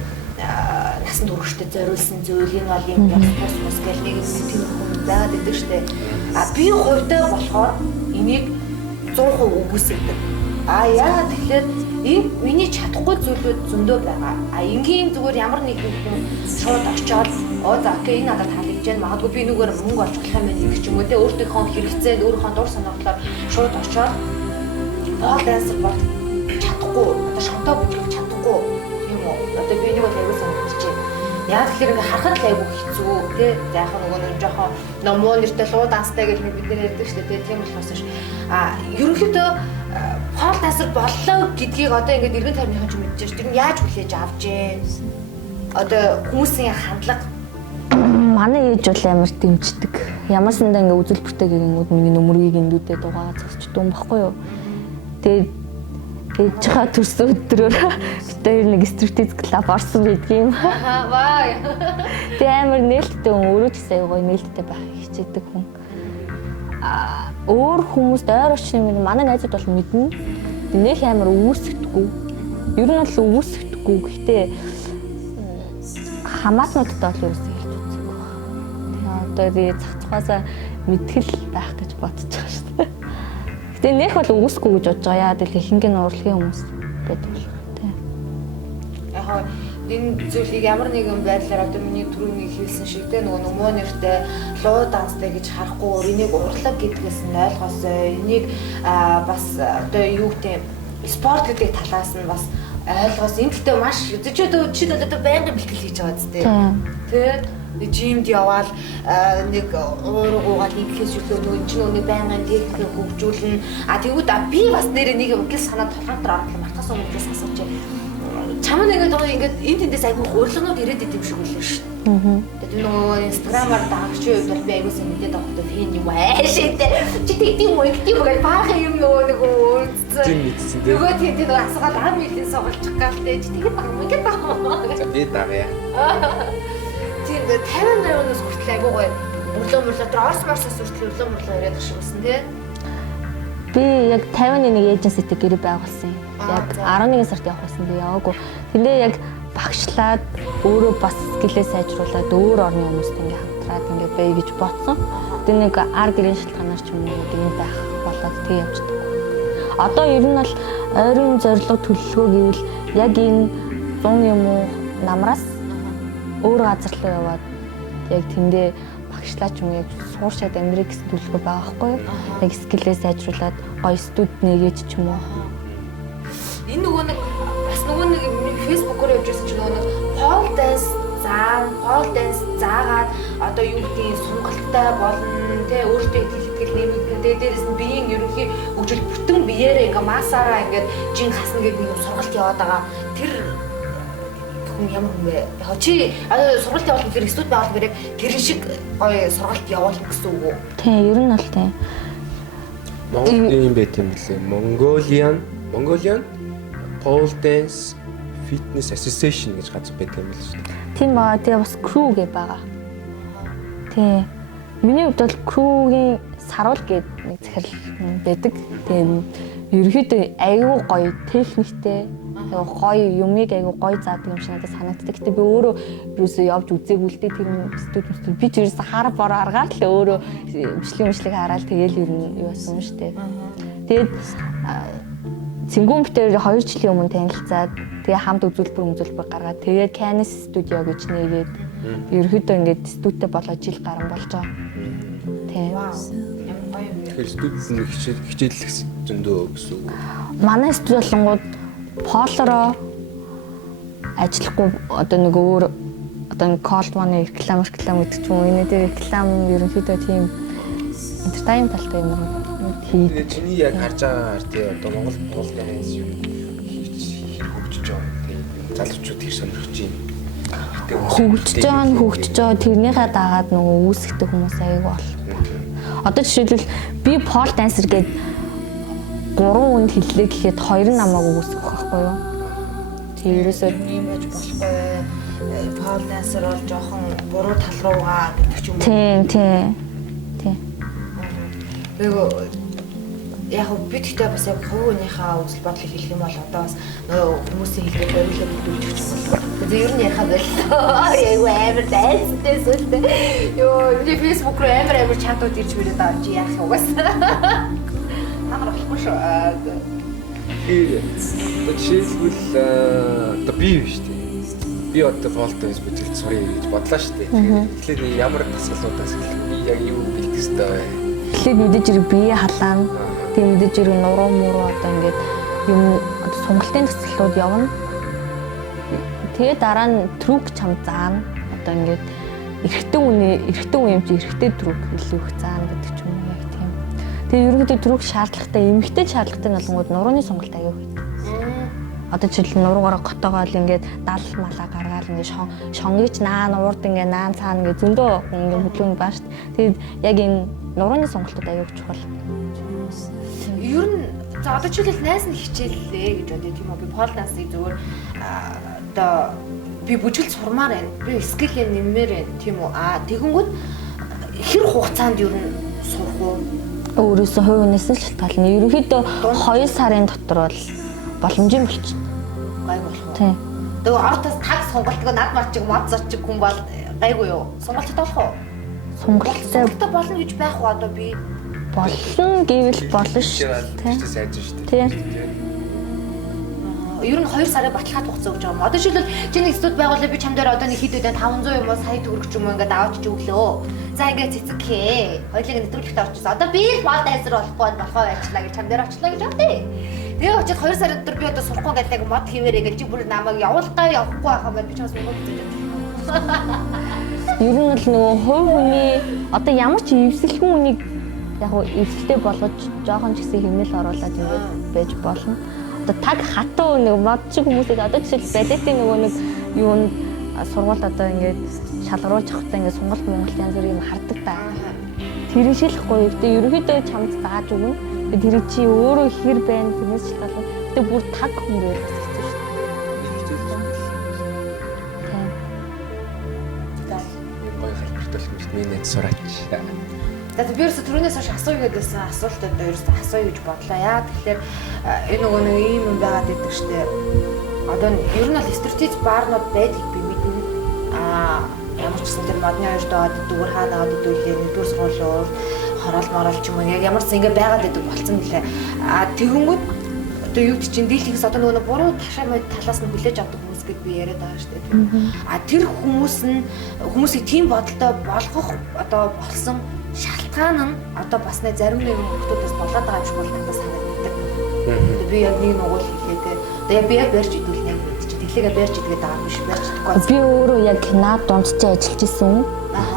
насан туршид зориулсан зүйл энэ бол юм яс гэл нэг тийм хүн байгаад идэг штеп. Би хувьдаа болохоор энийг 100% үгүйсэлдэг. Яагаад тэгэхээр энэ миний чадахгүй зүйлүүд зөндөө байгаа. Энгийн зүгээр ямар нэгэн хүн шууд очиод за окей энэ надад таалагдж байна. Магадгүй би нүгээр мөнгө олж болох юм байна гэх юм уу те өөртөөхөө хэрэгцээд өөрийнхөө дур сонирхлоор шууд очиод пол дансер бол чадахгүй одоо шонтоо бүжиглэж чадахгүй юм уу? Одоо би нэг бол аягүй сонирхож байна. Яа тэгэхээр ингээ харахад л аягүй хэцүү те яг нэг жоохон муу нэртэй луу данстай гэж бид нэр ярьдаг шүү дээ тийм болохоос ш. Ерөнхийдөө пол дансер боллоо гэдгийг одоо ингээд эргэн тойрныхан ч мэдчихэж тэр нь яаж хүлээж авч जैन. Одоо хүмүүсийн хандлага манай ээж бол амар дэмждэг. Ямар сандаа ингээ үзүүлбэртэй гингүүд миний нөмрийг эндүүдээ дугаа зогсчдөг юм баггүй юу. Тэгээд ээжийнхаа төрсөн өдрөөр тэр нэг стриптиз клуб орсон байдгийн. Ваа. Тэ амар нээлттэй хүн өөрөө ч сайн гоё нээлттэй байх хичээдэг хүн. Өөр хүмүүст ойр орчны манай найзууд бол мэднэ. Нөх амар үүсгэдэггүй. Ер нь бол үүсгэдэггүй. Гэхдээ хамаатнуудтай бол ерөөсөө хэлж үзээгүй. Тэгээ одоо цацгаасаа мэдгэл байх гэж бодож байгаа шүү дээ. Гэтэ нэх бол үүсэхгүй гэж бодож байгаа. Яа гэвэл ихэнх нь урлагийн хүмүүс байдаг бол тий. Яг энэ зүйлийг ямар нэгэн байдлаар одоо миний түрүүний хэлсэн шиг те нөгөө нөмөө нэртэй луу данстай гэж харахгүй энийг урлаг гэдгээс нь ойлгосоо энийг бас одоо юу гэдэг спорт гэдэг талаас нь бас ойлгоос энэ гэхдээ маш чи одоо байнгын бэлтгэл хийж байгаа зү те жимд яваал нэг уургуугаад ингэхээс илүү нөгөө байнгын техникийг хөгжүүлнэ тэгвэл би бас нэрээ нэг гэл санаа толгойд оруулах мартаас өмнөөс асууж чамд ингээд энэ тэндээс айгүй урилганууд ирээд идэв шиг үлээ шүү. Тэгээд нөгөө инстаграмаар дагагчийн үед бол би айгуусан мэдээд байгаа хөтө фэн юм аашээ чи тэгдэм үү гэдэг юм баахан юм нөгөө үзсэн. Нөгөө тийм асуугаад ам милийн суулчих гал тэ чи тэгээд байгаа юм ингээд байгаа. За би дагая. Тийм 50 нарийнаас хүртэл айгүй гоё өрлөө тэр орс марсаас хүртэл өрлөө яриад шиг байсан тий. Би яг 51 эйженситэй гэрээ байгуулсан юм. Яг 11 сард явах байсан би яваагүй. Тэндээ яг багшлаад өөрөө бас скиллээ сайжруулад өөр орны хүмүүстэй ингээ хамтраад ингээ бай гэж бодсон. Тэгээ нэг ар гэрийн шалтгаанаар ч юм уу тийм байх болоод тэг явждаг. Одоо ер нь бол ойрын зорилго төлөвлөгөө гэвэл яг энэ 100 юм уу намраас өөр газар руу яваад яг тэндээ багшлаач юм яг сууршаад Америк төлөвлөгөө байгаа байхгүй юу? Яг скиллээ сайжруулад гоё студ нэгээд ч юм уу. Энэ нөгөө нэг фэйсбүүкээр явж байсан чинь нөгөө нэг пол данс заагаад одоо юу гэдгийг сонголттой болно те өөртөө итгэл нэмэгдэн дээрээс нь биеийн ерөнхий хөгжил бүтэн биеэрээ ингээ масаараа ингээ жин хасна гэдэг нэг сургалт яваад байгаа. Тэр хүн ямар хүн бэ? Яг чи сургалт явуулах гэхээр студ байгуулах хэрэг тэр шиг гоё сургалт явуулах гэсэн үг үү? Тийм, ер нь бол тийм. Монгол юм байт юм лээ. Mongolian Pole Dance Fitness Association гэж газар байдаг юм л шүү дээ. Тийм баа. Тэгээ бас crew гэ байгаа. Тий. Миний хувьд бол crew-гийн саруул гээд нэг захирал байдаг. Тэгээ ерөөхдөө аюу гоё техниктэй, гоё юмыг аюу гоё заадаг юм шиг надад санагддаг. Гэтэ би өөрөө юусоо явж үзээгүй л дээ тэр студиуд би ч ерөөсө хараа бороо аргаад л өөрөө бичлэг хараад тэгээл ер нь юу болсон юм шүү дээ. Тэгээд Цингүүмтэй 2 жилийн өмнө танилцаад тэгээ хамт үзүүлбэр гаргаад тэгээд Canis Studio гэж нээгээд ерөөхдөө ингээд студиуд болоо жил гарсан болж байгаа. Тийм. Тэгэхээр студид хичээллэх зөндөө гэсэн үг. Манай студи болонгууд полоро ажиллахгүй одоо нэг өөр одоо нэг cold money реклам гэдэг ч юм уу энэ дээр реклам ерөнхийдөө тийм entertainment талтай юм уу. Тэгээд чиний яг харж байгаагаар тий одоо Монгол Pole Dance юу хөгжиж байгаа. Тийм залуучууд их сонирхож байна. Хөгжиж байгаа тэрнийхээ дагаад нөгөө үүсгдэг хүмүүс аяг бол. Одоо жишээлбэл би pole dancer гээд 3 үнд хэллээ гэхэд 2 намайг үүсгэх байхгүй юу? Тийм ерөөсөө юм байж болохгүй. Pole dancer бол жоохон буруу тал руугаа гэдэг ч юм уу. Тийм. Тэгээ яг би тэгтээ бас яг хувийнхаа үзэл бодлыг хэлэх юм бол одоо бас нөгөө хүмүүсийн хэлээр барилга мэдүүлчих юм бол. Тэгээ ер нь яхаа боллоо. Яг амар дайцтай сүлтэй. Йоо, би Facebook руу амар чатууд ирж мөрөд авч яах юм угаасаа. Амар болохгүй шүү. Жишээлбэл одоо би биш тий. Би одоо Pole Dance бүжиглэж сурах гэж бодлоо шүү дээ. Тэгэхээр ямар тасгалуудаас би яг юу бэлтгэх ёстой вэ? Тэгэхээр мэдээж хэрэг бие халаана. Тэгээ мэдээж хэрэг нуруу муруу одоо ингээд юм одоо сонголтын тасгалууд явна. Тэгээ дараа нь трүк чам заана. Одоо ингээд эрэгтэй үе юм чи эрэгтэй трүк илүү их заана гэдэг ч юм уу яг тийм. Тэгээ ерөнхийдөө трүк шаардлагатай, эмэгтэй шаардлагатай нь болгоод нурууны сонголт аяг байдаг. Одоо жишээл нуруугаараа готоогоо л ингээд дал малаа гаргаад ингээд шонгийч наан уурд ингээд наан цаана ингээд зөндөө ингээд хөдөлгөөн баа штт. Тэгээд яг энэ нурууны сонголтууд аяг чухал. Ер нь за одоо жишээлбэл найз нь хичээллээ гэж бодъё тийм үү. Би pole dance-ыг зөвөр одоо би бүжиглж сурмаар байна. Би скилээ нэммээр байна тийм үү. Тэгэнгүүт хэр хугацаанд ер нь сурах уу? Өөрөөсөө хувь хүнээс л шалтгаална. Ерөнхийдөө 2 сарын дотор бол боломжийн болчих. Гай болох уу? Тийм. Тэгээ ортос таг сонголтгоо над марчиг мод зочиг хүн бол гайгүй юу? Сонголттой болох уу? Сонголттой болно гэж байх уу одоо би? Болно гэвэл болно шүү. Тийм сайж шүү дээ. Тийм. Ер нь 2 сарын баталгаад хугацаа өгч байгаа юм. Одоо жишээлбэл чиний студ байгууллаа би чам дээр одоо нэг хэд үдэ 500 юм уу сая төгрөг ч юм уу ингээд аваад ч өглөө. За ингээд цэцэг хээ. Хоёулыг нэвтрүүлэгт орчихсон. Одоо би л pole dancer болохгүй болохоо байчлаа гэж чам дээр очлаа гэж бодъё. Тэгээ очиж 2 сарын дотор би одоо сурахгүй гэдэг яг мод хийвэрээ гэж чи бүр намайг явуулгаа явахгүй байх юм байна. Би ч бас мөнгө төлөв. Ер нь бол нөгөө хувь хүний одоо ямар ч эвсэлхэн үнийг яг эвсэлтэй болгож жоохон ч гэсэн хэмнэл оруулаад ингээд байж болно. Одоо таг хатуу нэг мод шиг хүмүүсийг одоо жишээл балетын нөгөө нэг юунд сургууль одоо ингээд шалгаруулж явахдаа ингээд сонголт Монголд янз бүр юм хардаг та. Тэр шилэхгүй. Гэтэ ерөнхийдөө чамд зааж өгнө. Тэр чи өөрөө хэр байна тэрнээс шалтгаална. Гэтэ бүр таг хөнгөөр бас хэцүү шүү дээ. Гоё хэлбэртэй л миний сураач. За би ерөөсө түрүүнээс хойш асууя гэдээсэн асуултад ерөөсө асууя гэж бодлоо. Яа тэгэхээр энэ нөгөө нэг ийм юм байгаад байдаг штэ. Одоо ер нь бол стриптиз баарнууд байдаг би мэднэ. Ямар ч гэсэн тэр модны хоёр доод дүүр хаанаа дүүлээ нэгдүгээр сургуулийн хороол морол ч юм уу яг ямар ч ингэ байгаад байдаг болцсон гэлээ. Тэгэнгүүт одоо юу чинь дийлхийс одоо нөгөө буруу ташаа мод талаас нь хүлээж авдаг хүмүүс гэд би яриад байгаа штэ. Тэр хүмүүсийг тийм бодолтой болгох одоо болсон шалтгаан нь одоо бас нэг зарим нэгэн хүмүүсээс болоод байгаа юм шиг бол надад санагддаг. Би яг нэг нугуул хэлээдээ одоо би яг барьж идүүлнэ гэж тэглээгээ барьж идгээд байгаа юм биш барьж идэхгүй. Би өөрөө яг кино дундчаа ажиллаж исэн.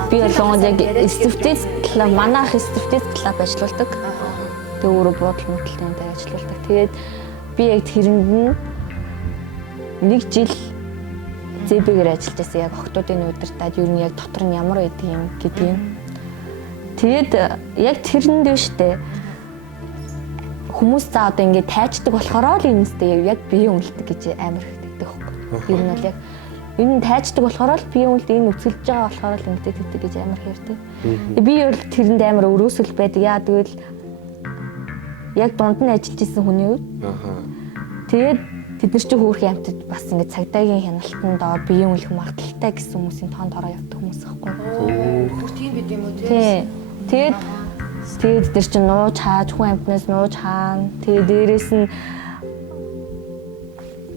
Би болгонд яг стриптиз клуб манайх стриптиз клуб ажилладаг. Тэгээ өөрөө буудал мөдөлтэй ажилладаг. Тэгээд би яг тэрэнд нь 1 жил зэбэгээр ажиллаж байсан. Яг охтуудын удирдаад ер нь яг дотор нь ямар байдаг юм гэдгийг. Тэгээд яг тэрэнд нь штэ хүмүүс за одоо ингээд тайчдаг болохоор л энэстэй яг бие үнэлдэг гэж амар хэвдэгдэг хөөхгүй. Ер нь бол яг энэ тайчдаг болохоор л бие үнэлт энэ үцгэлж байгаа болохоор л ингээд хэвдэг гэж амар хэвдэг. Би бол тэрэнд амар өрөөсөл байдаг. Яа тэгвэл яг дунд нь ажиллаж исэн хүний үед. Тэгээд тэд нар чинь хөөрхөн амтд бас ингээд цагдаагийн хяналтанд доор бие үнэлэх магадaltaй гэсэн хүмүүсийн тоонд ороо явдаг хүмүүс байхгүй. Бүр тийм бид юм уу тий. Тэгээд тэд нар чинь нууж хааж хүн амтнаас нууж хаана. Тэгээд дээрэс нь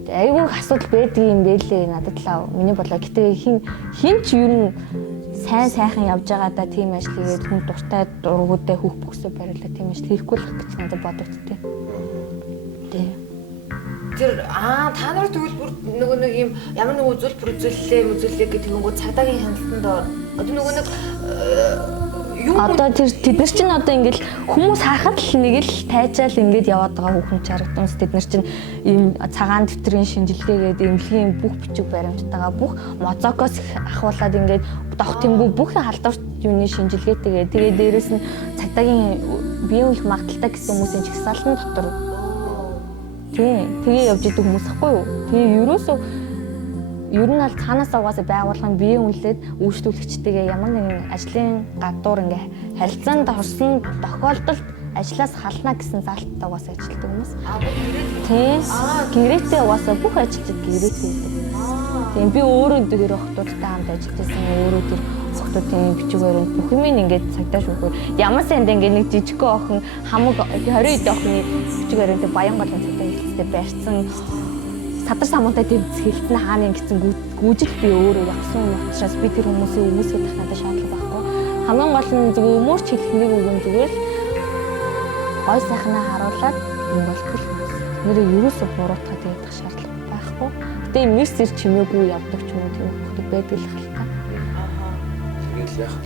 айгүй асуудал байдаг юм бэлээ надад л. Миний бодлоо гэтээ хин ч юу н сайн сайхан явж байгаа да тийм ажил хийгээд хүн дуртай дургуудаа хүүх бөхсөө бариулаа тийм ажил хийхгүй л гэж надад бодогдтыг. Тий. Тэр та нар тэгвэл бүр нөгөө нэг юм ямар нэг үзүүлэлээ гэдэг юм уу цагдаагийн хяналтанд доор одоо нөгөө нэг одоо тэд нар чинь одоо ингээл хүмүүс харахад л нэг л тайжаал ингээд яваад байгаа хүүхэн харагдсан. Тэд нар чинь ийм цагаан дэвтрийн шинжилгээгээд эмнэлгийн бүх бичиг баримттайгаа бүх мозокоос ахуулаад ингээд дох тэмгүй бүх халдварт юуны шинжилгээтэйгээ тэгээ дээрэс нь цагдаагийн бие үнэлэх магадaltaй гэсэн хүмүүсийн чагсаалтан дотор тэгээ явж идэг хүмүүс ахгүй юу. Тэгээ ер нь аль цаанаас угаасаа байгууллагын бие үнэлээд үйлчлүүлэгчтэйгээ ямар нэгэн ажлын гадуур ингээ харилцаанд орсон тохиолдолд ажлаас хална гэсэн заалттай угаасаа ажилладаг хүмүүс. Тийм. Гэрээтэй угаасаа бүх ажилчид гэрээтэй байдаг. Тийм би өөрөө тэр охтуудтай хамт ажиллажсэн өөрөө тэр охтуудын бичгээр бүх юм ингээд цагдаа шүүхээр ямар санд ингээ нэг жижигхэн охин хамаг 20 эд охины бичгээр баян голын цагдаа хэлцтэй барьсан садар самуунтай тэмцгэлтэн хааны гэсэн гүйжил би өөрөө явсан учраас би тэр хүмүүсийн хүмүүсгээд тах надад шаардлага байхгүй. Хамгийн гол нь зөв өмөрч хэлэх нэг үг юм зүгээр л гой сайхнаа харуулад юм болтол нэрээ ерөөсө буруутгаад явах шаардлага байхгүй. Гэтэ мессеж чимээгүй явдаг ч юм уу тийм байдаг л хальтаа.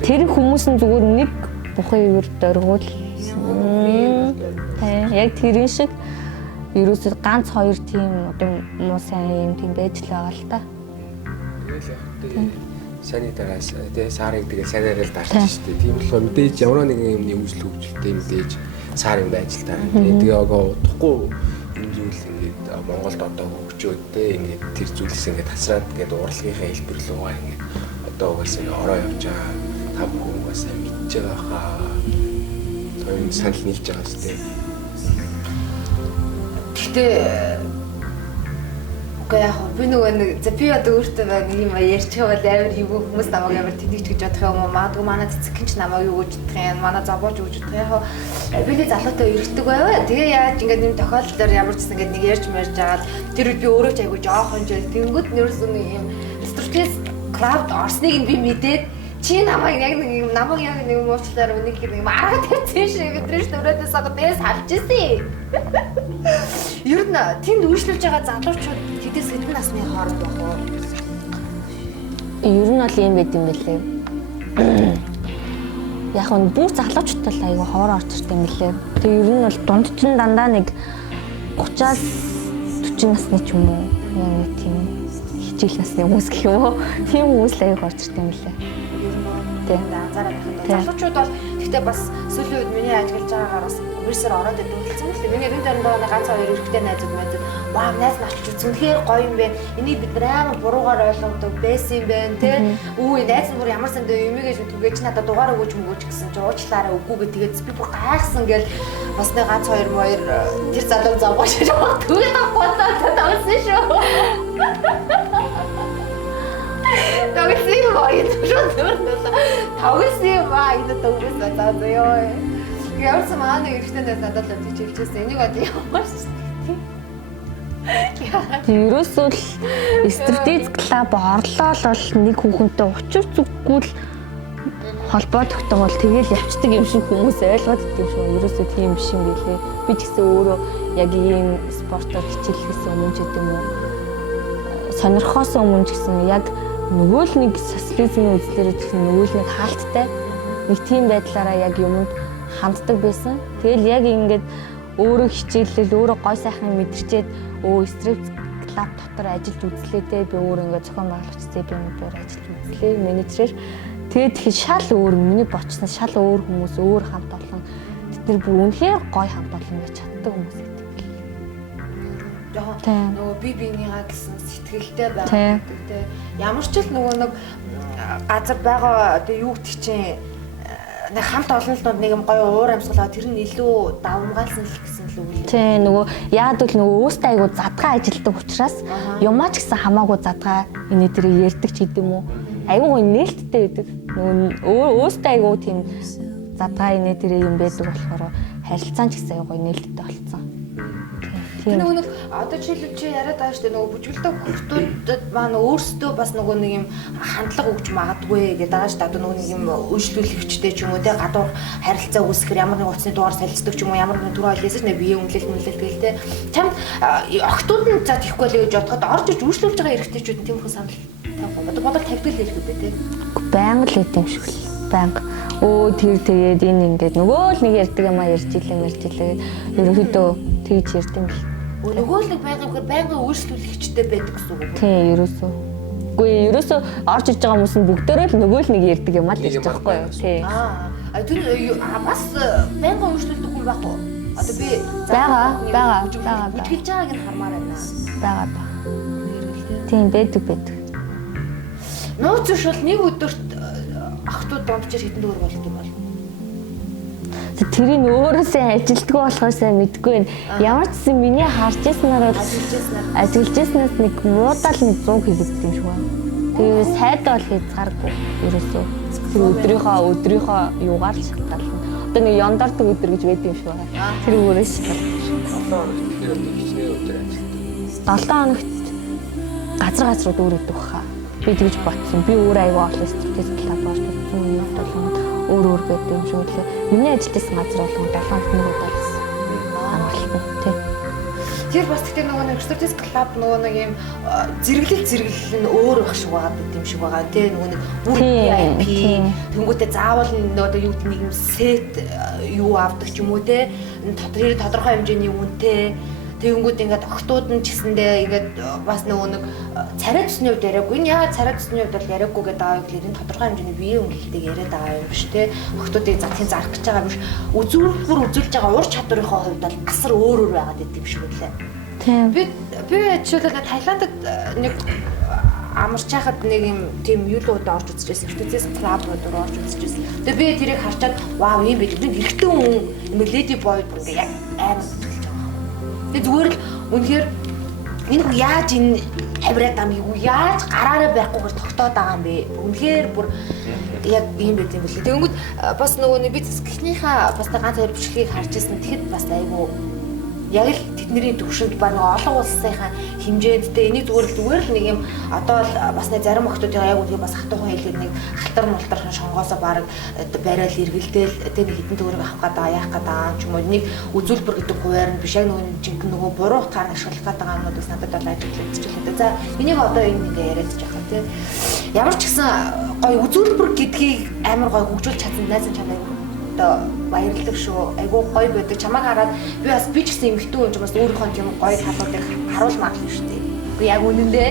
Тэр хүмүүс нь зүгээр нэг бухын ивэр дөргүүл. Яг тэрэн шиг ерөөсөө ганц хоёр тийм одоо муу сайн юм тийм байж л байгаа л та. Тэгэл яг санитараас тэгээ сарыг тэгээ санаараа л дарчих шүү дээ. Тийм болохоор мэдээж ямар нэгэн юмны үүсэл хөгжилтэй мэдээж сар юм байж л та. Тэгээ утахгүй юм зүйл ингээд Монголд одоо хөгжөөд тэ ингээд тэр зүйлс ингээд тасраад ингээд урлагийнхаа хэлбэр рүүгээ ингээд одоо угаасаа ороо явж байгаа. Та бүхэн угаасаа мэдж байгаа хаа. Тэр санал нийлж байгаа шүү дээ. Гэхдээ үгүй яг би нөгөө нэг би одоо өөртөө нэг юм ярьчих бол амар юу хүмүүс намайг амар тэнийч гэж бодох юм уу магадгүй манай цэцгэн ч намайг юу гэж бодох юм манай зовоож юу гэж бодох яг би нэг залуутай ирдэг байваа тэгээ яаж ингээд юм тохиолдолд ямар ч гэсэн ингээд нэг ярьж байгаа л тэр үед би өөрөө ч айгу жоохон жил тэнгүүд нэрсэн нэг юм стресс клауд орсныг нь би мэдээд чи намайг яг нэг юм намайг яг нэг юм уучлаар өнийг нэг арга тавьсан шиг өдрөөс өрөөдөөс одоо дээс халж ирсэн. Ер нь тэнд үйлчлүүлж байгаа залуучууд тэдээс хэдэн насны хооронд байх вэ? Ер нь бол юм байт юм бэлээ. Яг нь бүх залуучууд л айгүй ховор орж ирсэн юм лээ. Тэгээ ер нь бол дунд чинь дандаа нэг 30-аас 40 насны ч юм уу яг тийм хичээл насны хүмүүс гэх юм уу. Тийм хүмүүс л айгүй орж ирсэн юм лээ. Тийм анзаараад байна. Залуучууд бол гэхдээ бас сүүлийн үед миний ажиллаж байгаагаар бас үрсээр ороод ирдэг болсон л. Миний энэ дөрөв ганц хоёр эрэгтэй найзууд маань ваа найз марч үзүнхээр гоё юм бэ. Энийг бид амар буруугаар ойлгодог байсан юм байна те. Үгүй найз нь бүр ямар сандаа юмгээ шүтгэж надад дугаар өгөөж гэсэн чи уучлаарай үгүйгээ тэгээд би бүр гайхсан гэл бас нэг ганц хоёр тэр залуу зовгоош байгаа. Түгээ бодоод тавсан шүү. Тогсон юм аа энэ төгс одоо ёо. Ямар ч маа нэг ихтэй надад л хичээлжсэн. Энийг одоо ямар ч ерөөсөө л стратеги клуб орлоо л бол нэг хүүхэнтэй учир зүггүй л холбоо тогтоогол тэгэл явцдаг юм шиг хүмүүс ойлгоод идэв шүү. Ерөөсөө тийм биш юм билээ. Би ч гэсэн өөрөө яг ийм спортоор хичээлхээс өмнө ч гэдэм үү сонирхоос өмнө ч гэсэн яг нөгөө л нэг социализмын үзлэрээ гэсэн нөгөө л нэг хаалттай нэг тийм байдлаараа яг юмд ханддаг байсан. Тэгэл яг ингээд өөрөө хичээлэл өөрөө гой сайхан мэдэрчээд стрипс клуб дотор ажиллаж үзлээ те би өөрөө ингээд зохион байгуулагч CB-ээр ажиллаж үзлээ менежер. Тэгээд шал өөр миний бочсон шал өөр хүмүүс өөр хамт олон тэр бүр үнэхээр гоё хамт олон гэж чаддаг хүмүүс байдаг. Яг нөгөө би биенийгаа гэсэн сэтгэлтэй байгаа гэдэг те. Ямар ч л нөгөө нэг газар байгаа одоо юу гэдэг чинь нэг хамт олонлтууд нэг юм гоё уур амьсгалаа тэр нь илүү давмгаалсан л гэсэн л үг. Тий нөгөө яад бол нөгөө өөстөө айгу задгаа ажилтдаг учраас юмаа ч гэсэн хамаагүй задгаа энэ дэрийг ярьдаг ч гэдэм үү. Айгу нээлттэй байдаг. Нөгөө өөстөө айгу тийм задгаа энэ дэрийг юм байдаг болохоор харилцаан ч гэсэн айгу нээлттэй болцсон. Тэр нөгөө нэг одоо жишээлбэл чи яриад байгаа шүү дээ нөгөө бүжгэлдэг хүүхдүүдэд маань өөрсдөө бас нөгөө нэг юм хандлага өгч магадгүй гэдэг байгаа шүү дээ. Одоо нөгөө нэг юм үйлчлүүлэгчтэй ч юм уу те гадуур харилцаа үүсгэхээр ямар нэг утасны дугаар солилцдог ч юм уу ямар нэг түр ойлээс нэг биеийн үнэлэлт гээл те. Чамд охтууд нь за тийхгүй л гэж бодоход орж иж үйлчлүүлж байгаа эрэгтэйчүүд нь тиймэрхүү санал тавих. Одоо бодол тавьдаг л хэлэхэд те. Байнга л идэм шиг л. Байнга. Өө тэр тэгээд энэ ингээд нөгөө л нэг ярьдаг юм а ярьж илээ. Ерөнхийдөө тэгж ярьд юм л. Нөгөө л байнгын үйлчлүүлэгчтэй байдаг гэсэн үг үү? Тийм, ерөөсөө. Үгүй ерөөсөө орж иж байгаа хүмүүс нь бүгдөө л нөгөө л нэг ярьдаг юм аа л гэж байгаа байхгүй юу? Тийм. Тэр бас байнгын үйлчлүүлдэг хүн байх уу? Одоо би байгаа. Бүжгэлж байгааг нь хармаар байна. Байгаа. Тийм, байдаг. Нууц биш бол нэг өдөрт охтууд дундчаар хэдэн төгрөг болт юм бол? Тэрийг өөрөөсөө ажилтгүй болохоор сайн мэдгүй байна. Ямар ч гэсэн миний харж яснаар ажиллажснаас нэг муудаал нэг 100 хийгдсэн юм шиг байна. Тэгээ сайдаа бол хязгааргүй ерөөсөө. Тэр өдрийнхөө юугаар л шалтгаална. Одоо нэг яндаардаг өдөр гэж байдаг юм шиг байна. Тэр өөрөөс шалтгаална. 7 хоногт газрууд өөр өгдөг хаа. Би тэгж бодсон. Би өөр аягүй олон стресс талаар болж бодсон юм болов. Өөр байдаг юм шиг үлээ. Миний ажилласан газар болгон 7 хоног нэг удаа байсан. Амгалт тий. Тэр бас гэхдээ нөгөө нэг Stardust Club нөгөө нэг юм зэрэглэл нь өөр байх шиг байгаа юм шиг байгаа тий. Нөгөө нэг VIP тэнгуүтээ заавал нөгөө юу гэдэг нэг юм сет юу авдаг ч юм уу тий. Тодорхой хэмжээний үнэтэй тэгэнгүүт ингээд охтууд нь ч гэсэндээ ингээд бас нөгөө нэг царай цусны үед яриаггүй. Энэ яагаад царай цусны үед бол яриаггүй гэдэг аа гэвэл энэ тодорхой хэмжээний биеийн үнэлтэйг яриад байгаа юм биш те. Охтуудыг затгийн зарах гэж байгаа биш. Үзүүлж байгаа ур чадварынхаа хувьд бол асар өөр байгаад идэв юм шиг үлээ. Тийм. Би жишээлбэл Таиландд нэг амарч хахад нэг юм тийм юу л удаа орж үзчихсэн. Stardust Club руу орж үзчихсэн. Тэгээ би тэрийг харчаад вау юм бид нэг эрэгтэй хүн нэг леди бой ингээ яг амар тэгээ зүгээр л үнэхээр энэ хүн яаж энэ авираад байгаа юм яаж гараараа байхгүйгээр тогтоод байгаа юм бэ? Үнэхээр бүр яг юм байт юм билээ. Тэгэнгүүт бас нөгөө нэг бизнес гихнийхаа бас ганц хоёр бичлэгийг харж ирсэн. Тэгэхэд бас айгүй яг л тэдний төвшөнд ба нэг олон улсынхаа хэмжээндтэй энийг зүгээр л нэг юм одоо л бас нэг зарим охтуудын яг үгүй бас хатуухан хэлээр нэг халтар шонгоосоо баг барайл эргэлдээл тэг нэг хитэн төгрөг авах гэдэг яах гэдэг ч юм уу нэг үзүүлбэр гэдэг хуваар нь биш яг нөгөө буруу утгаар ашиглах гэдэг юмнуудаас надад бол ажиглаж үзчихлээ. За энийг одоо ингээ яриад ч яах вэ? Ямар ч гэсэн гоё үзүүлбэр гэдгийг амар гоё хөгжүүлж чадсан найз чамайг одоо баярлалаа шүү. Айгуу гоё байдаг. Чамайг хараад би ч гэсэн эмхтэн хүн ч бас өөрийнхөө юм гоё талуудыг харуулмаар л шүү дээ. Үгүй яг үнэндээ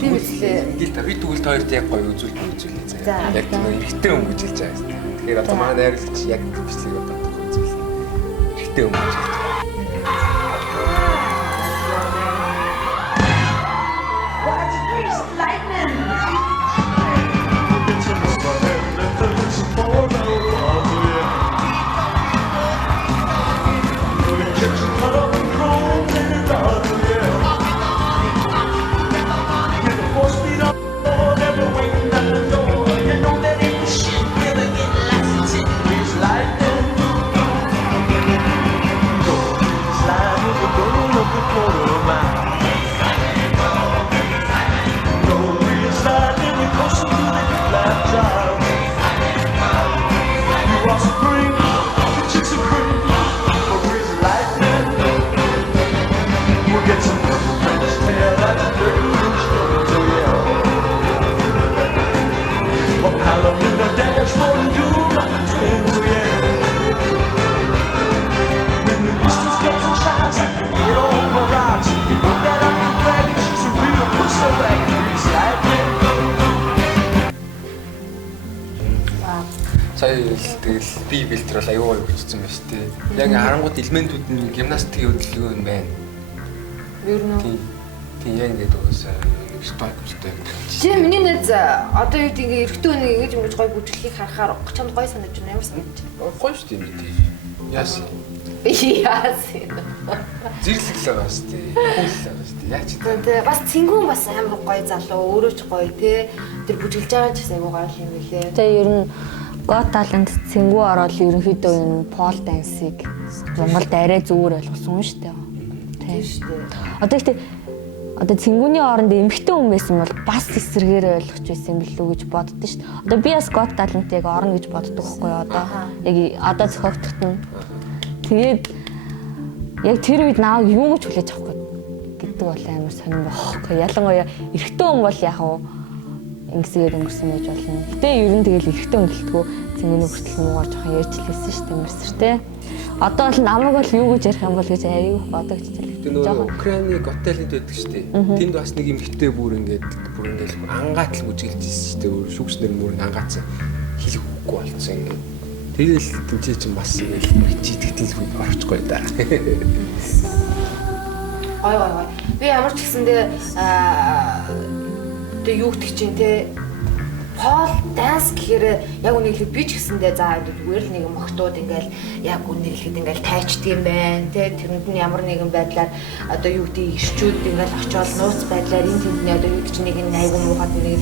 тийм үстэй. Ингээл та бид тэгвэл хоёрт яг гоё үзүүлээ заяа. Яг тийм эмхтэн хүн гэж хэлж байгаа юм. Тэгэхээр одоо манай найруулагч яг бичлэг одоо үзүүлээ. Эмхтэн хүн гэж хэлж байгаа. би бэлтэр бол аюу гоё хүчсэн байна шүү дээ. Яг харангууд элементүүд нь гимнастикийн хөдөлгөөн юм байна. Ер нь. Тийм яг ингээд угаасаа нэг спорттой. Чи миний нэз одоо юу гэдэг эрэгтэй хүнийг ингэж ингэж гоё бүжиглэхийг харахаар чамд гоё санаж байна. Ямар санаж байна? Гоё шүү дээ тийм. Яасан. Яасан. Зэрлэглээ байна шүү дээ. Хууллаа байна шүү дээ. Яач тийм. Тэгээ бас цэнгүүн бас амар гоё залуу өөрөө ч гоё те. Тэр бүжиглэж байгаа ч гэсэн айгуу гоё юм билээ. Тэгээ ер нь Got Talent цэнгүү ороод ерөнхийдөө энэ pole dance-ыг Монголд арай зүгээр ойлгосон шүү дээ. Тийм шүү Одоо дээ. одоо цэнгүүний оронд эмэгтэй хүн байсан бол бас эсэргээрээ ойлгож байсан юм билүү гэж боддоо шүү дээ. Одоо би бас Got Talent-ыг орно гэж боддог байхгүй юу одоо. Яг одоо зохиогдохт нь. Тэгээд яг тэр үед нааг юу гэж хүлээж авах гэдэг бол амар сонирн байхгүй. Ялангуяа эрэгтэй хүн бол яг уу ингэсээр өнгөрсөн байж болно. Гэтэ ер нь тэгэл эрэгтэй өнгөлтгөө цэнгүүний хүртэл муугаар жоохон ярьжлээсэн шүү дээ мэрсэр те. Одоо бол намайг бол юу гэж ярих юм бол гэж аюу бодогч хэлээ. Тэгээ нөгөө Украины Got Talent байдаг шүү дээ. Тэнд бас нэг эмэгтэй бүр ингээд ангаатал бүжиглэж ирсэн шүү дээ. Өөр шүүгчнэр мөр ангаацсан хэлэх үгүй болсон ингээд. Тэгэл тэнцээ чинь бас ингээд мичидэх дэлгүүр орчихгүй да. Ой. Би ямар ч гэсэндээ тэгээ юу гэдэг чинь те pole dance гэхээр яг үнийг би ч гэсэндээ за зүгээр л нэг мохтууд ингээл яг үнийг хэлэхэд ингээл тайчдаг юм байна те тэрэнд нь ямар нэгэн байдлаар одоо юу гэдэг ирчүүд ингээл очиод нууц байдлаар энэ тэндний одоо юу гэдэг чинь нэг айгуу муухад нэг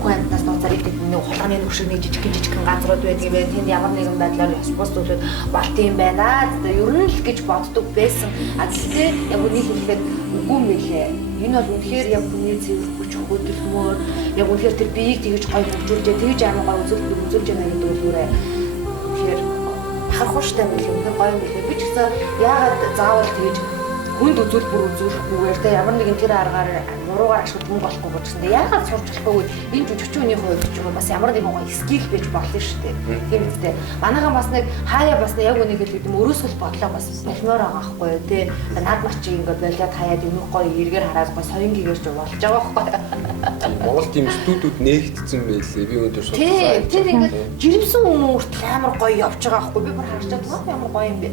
хүн амтнаас нууцаар идэг нэг хулганы нүшиг нэг жижигхэн газрууд байдаг юм байна тэнд ямар нэгэн байдлаар ёс бус зүйлүүд болт юм байна за ер нь л гэж боддог байсан а гэхдээ яг үнийг хэлэхэд үгүй мэлээ энэ бол үнэхээр яг хүний цэвэр хүч хөдөлмөр яг үнэхээр тэр биеийг тэгж гоё хөгжүүлж тэгж амар гоё үзүүлж яана гэдэг бол юурэ үнэхээр харахууштай мэл үнэхээр гоё мэлээ би ч гэсэн яагаад заавал тэгж хүнд үзүүлбэр үзүүлэхгүйгээр те ямар нэгэн тэр аргаар муруугаар ашиглах мөнгө болохгүй гэжсэндээ яагаад сурч болохгүй энэ жүжигчүүний хувьд ч юм уу бас ямар нэгэн гоё скил байж болно шүү дээ тийм үстэй манайхан бас нэг хаяа бас яг үнийг хэлээд юм өрөөсгөл бодлоо бас болмоор байгаа байхгүй юу те над мачиг ингээ болоод хаяад юм гоё эргээр хараад гоё соён гээгэрч болж байгаа байхгүй Монгол тийм студиуд нээгдсэн байлээ би өндөр судалсан тийм ингээ жирэмсэн хүмүүст амар гоё явж байгаа байхгүй би бүр харж чадсан ямар гоё юм бэ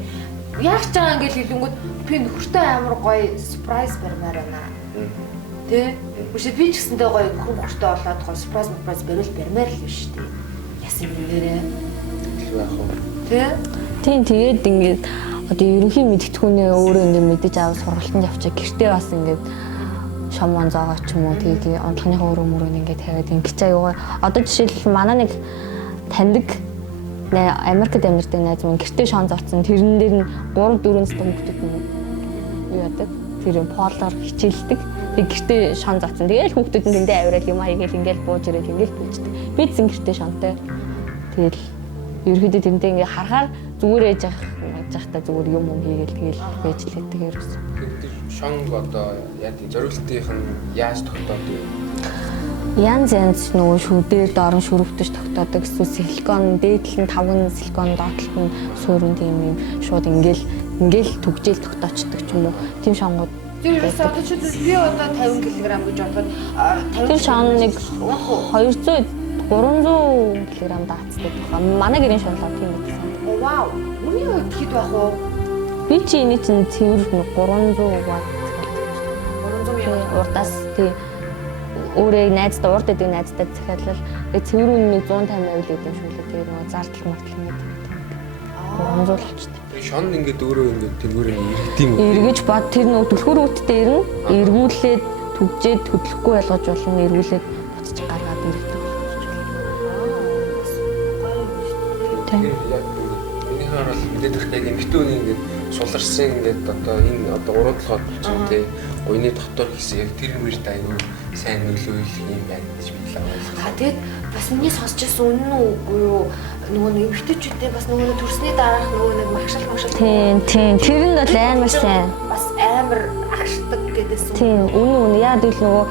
яаж ч байгаа ингээл хэлэнгүүт би нөхөртөө амар гоё surprise барьмаар байна. Тэ? Үшээ би ч гэсэндээ гоё хүн нөхөртөө болоод гоё surprise бариул барьмаар л биш үү? Яасан юм нэрээ? Яг уу. Тэ? Тийм тэгээд ингээд одоо ерөнхий мэдгэдэгхүүнээ өөрөө ингээд мэдэж аваад сургалтанд явчаа гэртээ бас ингээд шамон заагаа ч юм уу тэгээд онцлогынхаа өрөө мөрөө ингээд тавиад ингээд аягаа одоо жишээлбэл манай нэг таньдаг Америкт амьдардаг найз маань гэртээ шон зарцсан тэрэн дээр нь 3-4 настай хүүхдүүд нь юу яадаг тэр полоор хичээлдэг тэг гэртээ шон зарцсан тэгээл хүүхдүүд нь тэндээ авирал юм аягээл ингээл бууж ирэл ингээл бэлждэг би зэн гэртээ шонтой тэгэл ерөөдөө тэндээ ингээ харахаар зүгээр ээж явахтаа зүгээр юм хийгээл тэгэл байж лээдэг ерөөс тэр шонг одоо яа тийм зориултынх нь яаж тогтоодог янз нөгөө шүдээр дорн шүрвтэж тогтоодог эсвэл силикон дээдл нь 5 силикон доотлох нь суурин тийм юм шууд ингээл түгжээл тогтоочдөг ч юм уу тийм шонгууд тэр үс одоо ч би одоо 50 кг гэж бодоход 50 тэр шон нэг 200 300 кг даацдаг байна. Манай гэрийн шонлоо тийм байсан. Вау. Үний хувьд хэд байх вэ? Би чи энэ чинь цэвэр 300 бат. 300 мянган урдаас тий өөрөө найздаа урд гэдэг найздаа захиалал цэвэр үнэ 150 байвал гэдэг юм шүү лээ. Тэгээ нөгөө зардал мартал нэг 300 болчихсон. Шон ингээд өөрөө ингээд тэргүүрээ иргэдэм үү? Эргэж бод тэр нөгөө түлхүүр үттэй ирнэ. Эргүүлээд түгжээд хөдлөхгүй байлгаж болно. Эргүүлээд буцаж гаргаад ирдэг. Тэгээд яг миний хараад мэдээд их яг эмхтүүний ингээд суларсан ингээд одоо энэ одоо уруудлахад чинь тий уйны дотор хийсэн яг тэр мөрд аягүй сайн нөлөөлөх юм байна гэж би л ойлгоо. Тэгэд бас миний сонсчихсан үнэн үү үгүй юу? Нөгөө эмхтэйчүүдээ бас нөгөө төрсний дараах нөгөө нэг магшил тийм тэр нь бол амар сайн бас амар агшдаг гэдээсэн. Тийм үнэн яа гэвэл нөгөө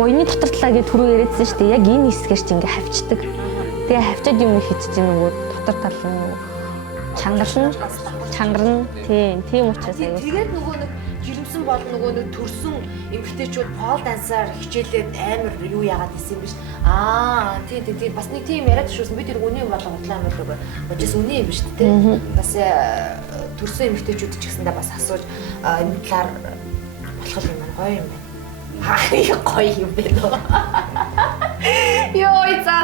уйны дотор талаа гэж түрүү яриадсан шүү дээ. Яг энэ хэсгээр чи ингээ хавчдаг. Тэгээ хавчаад юм хийчих чинь нөгөө дотор тал нь чангарна тийм учраас аяа. Тэгээд нөгөө нэг жирэмсэн бол нөгөө нэг төрсөн эмэгтэйчүүд пол дансаар хичээлээд амар юу яагаад гэсэн юм биш. Тий бас нэг тийм яриад шүүсэн. Би тэр үний юм болго худлаа юм болов. Бочис үний юм биш үү? Бас төрсөн эмэгтэйчүүд ч гэсэндээ бас асууж энэ талаар болох юм байна. Гоё юм байна. Гоё юм байна. Йой за.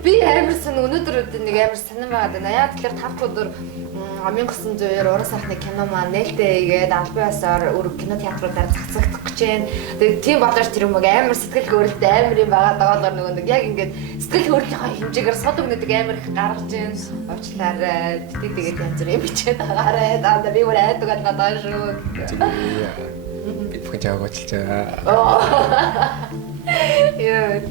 Би амарсан өнөөдөр нэг амар сонирн байгаад байна. Яа тэгэхээр 5 өдөр 1900 уран сайхны кино маань нээлттэй игээд албаасаар өөр кино театруудаар цацагдах гэж байна. Тэгээд тийм бодож тэр юм амар сэтгэл хөдлөлттэй амар юм байгаа дагаалгаар нөгөө нэг яг ингээд сэтгэл хөдлөлийн хэмжээгээр сод өгнөдөг амар их гаргаж байна. Уучлаарай. Тэгээд янз бүр юм бичээд байгаарай. Даа би өөр айдаг надад шүү. Бид бүхэн жаагуулж байгаа. Яа.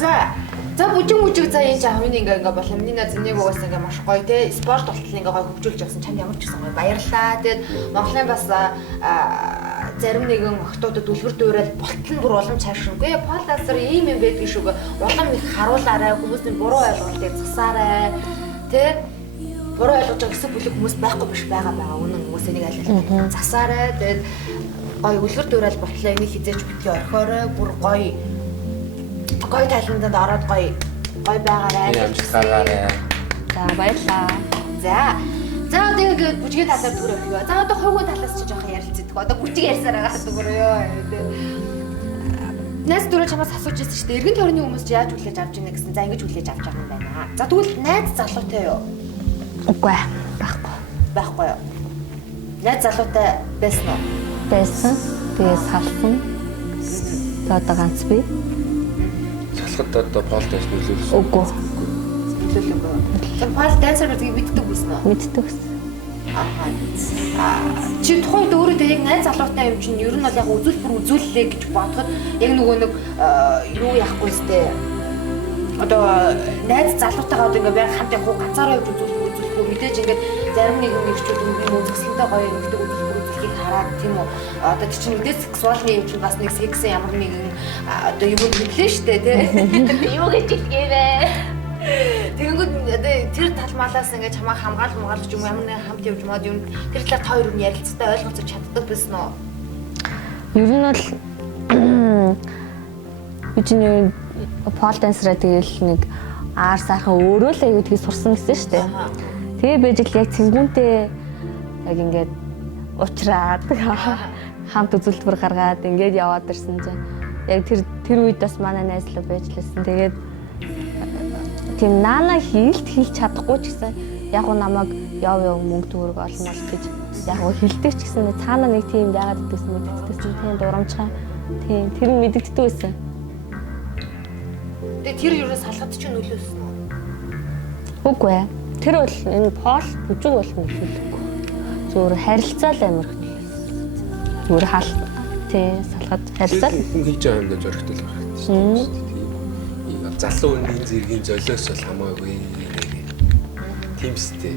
За бүжиг за энэ жаавын ингээ болох миний назны угаас ингээ маш гоё те спорт болтол ингээ гоё хөгжүүлж явсан чанд ямар ч гэсэн гоё баярлалаа. Тэгээд Монголын бас зарим нэгэн охтуудад үлгэр дуурайл болтол нь бүр улам цаашгүй. Пол дансер ийм юм байдаг шүү. Улам их харуулаарай, хүмүүсийн буруу ойлголтыг засаарай. Тэ буруу ойлгож байгаа гэсэн бүлэг хүмүүс байхгүй биш байгаа. Үнэн хүмүүсийн нэг аль засаарай. Тэгээд гоё үлгэр дуурайл болтлоо энийг хизээж битгий орхиорой. Бүр гоё тайландад ороод гоё байгаарай. Амжилтгаарай. За баярлаа. За тэгээд бүжгийн талаар түр өгье. За одоо хувийн талаас ч жоохон ярилцдаг. Одоо бүжиг ярьсаар байгаа гэдэг бүр ёо. Найз дөрөв чамаас асууж ирсэн шүү дээ. Эргэн тойрны хүмүүс ч яаж хүлээж авч ийнэ гэсэн. За ингэж хүлээж авч байгаа юм байна. За тэгвэл найз залуутай юу? Үгүй байхгүй юу. Найз залуутай байсан уу? Байсан. Тэгээд салсан. Одоо ганц би. Салхад одоо пол данс нөлөөлсөн. Үгүй. Нөлөөлөхгүй. Тэр пол дансер гэдгийг мэддэг байсан уу? Мэддэг байсан. Чи тухайд өөрөө яг найз залуутай юм чинь ер нь бол яг үзүүлэлээ гэж бодоход яг нөгөө нэг юу яахгүй сте. Одоо найз залуутайгаа одоо ингээ байнг хамт явах ганцаараа явж үзүүлэхгүй мэдээж ингээд зарим нэгэн ирчүүд юм үзэсгэлэнтэй гоё нэгдэг үзүүлэлтийг хараад тийм үү. Одоо чи чинь мэдээж сексуалны юм чинь бас нэг сексэн ямар нэгэн одоо юм хэллээ штэ тий. Юу гэж хэлгээвэ. Тэгэнгүүт одоо тэр талмаалаас ингээд чамаа хамгаалж юм ямар нэг хамт явж мод юм тэр талаар та хоёр нь ярилцтай ойлгоцож чаддаг байсан уу? Ер нь бол үчиг пол дансераа тэгэл нэг аар сайхан өөрөө л аягүй тгий сурсан гэсэн шүү дээ. Тэгээ байж л яг цэнгүүнтэй яг ингээд уучраад хамт үзүүлбэр гаргаад ингээд яваад ирсэн чинь яг тэр үед бас манай найзлаа байж лсэн. Тэгээд тийм наана хийлт хийж чадахгүй ч гэсэн яг уу намайг яв мөнгө төгрөг олно гэж яг уу хилдэг ч гэсэн цаана нэг тийм яагаад гэдэгсэн мэддэгсэн тийм дурамчхан тийм тэр нь мэддэгддэг байсан. Тэгээ тэр юу салхад ч нөлөөсөн үү? Үгүй ээ. Тэр бол энэ пол бүжиг бол нөлөөлөхгүй. Зүгээр харилцаа л амар нөлөөлсөн. Зүгээр хаалт тийм салхад харилцаа хүн хийж байгаа юмдаа зөрөгтэй л байна шүү дээ. Залуу хүний зэргийн золиос бол хамаагүй. Тийм сте.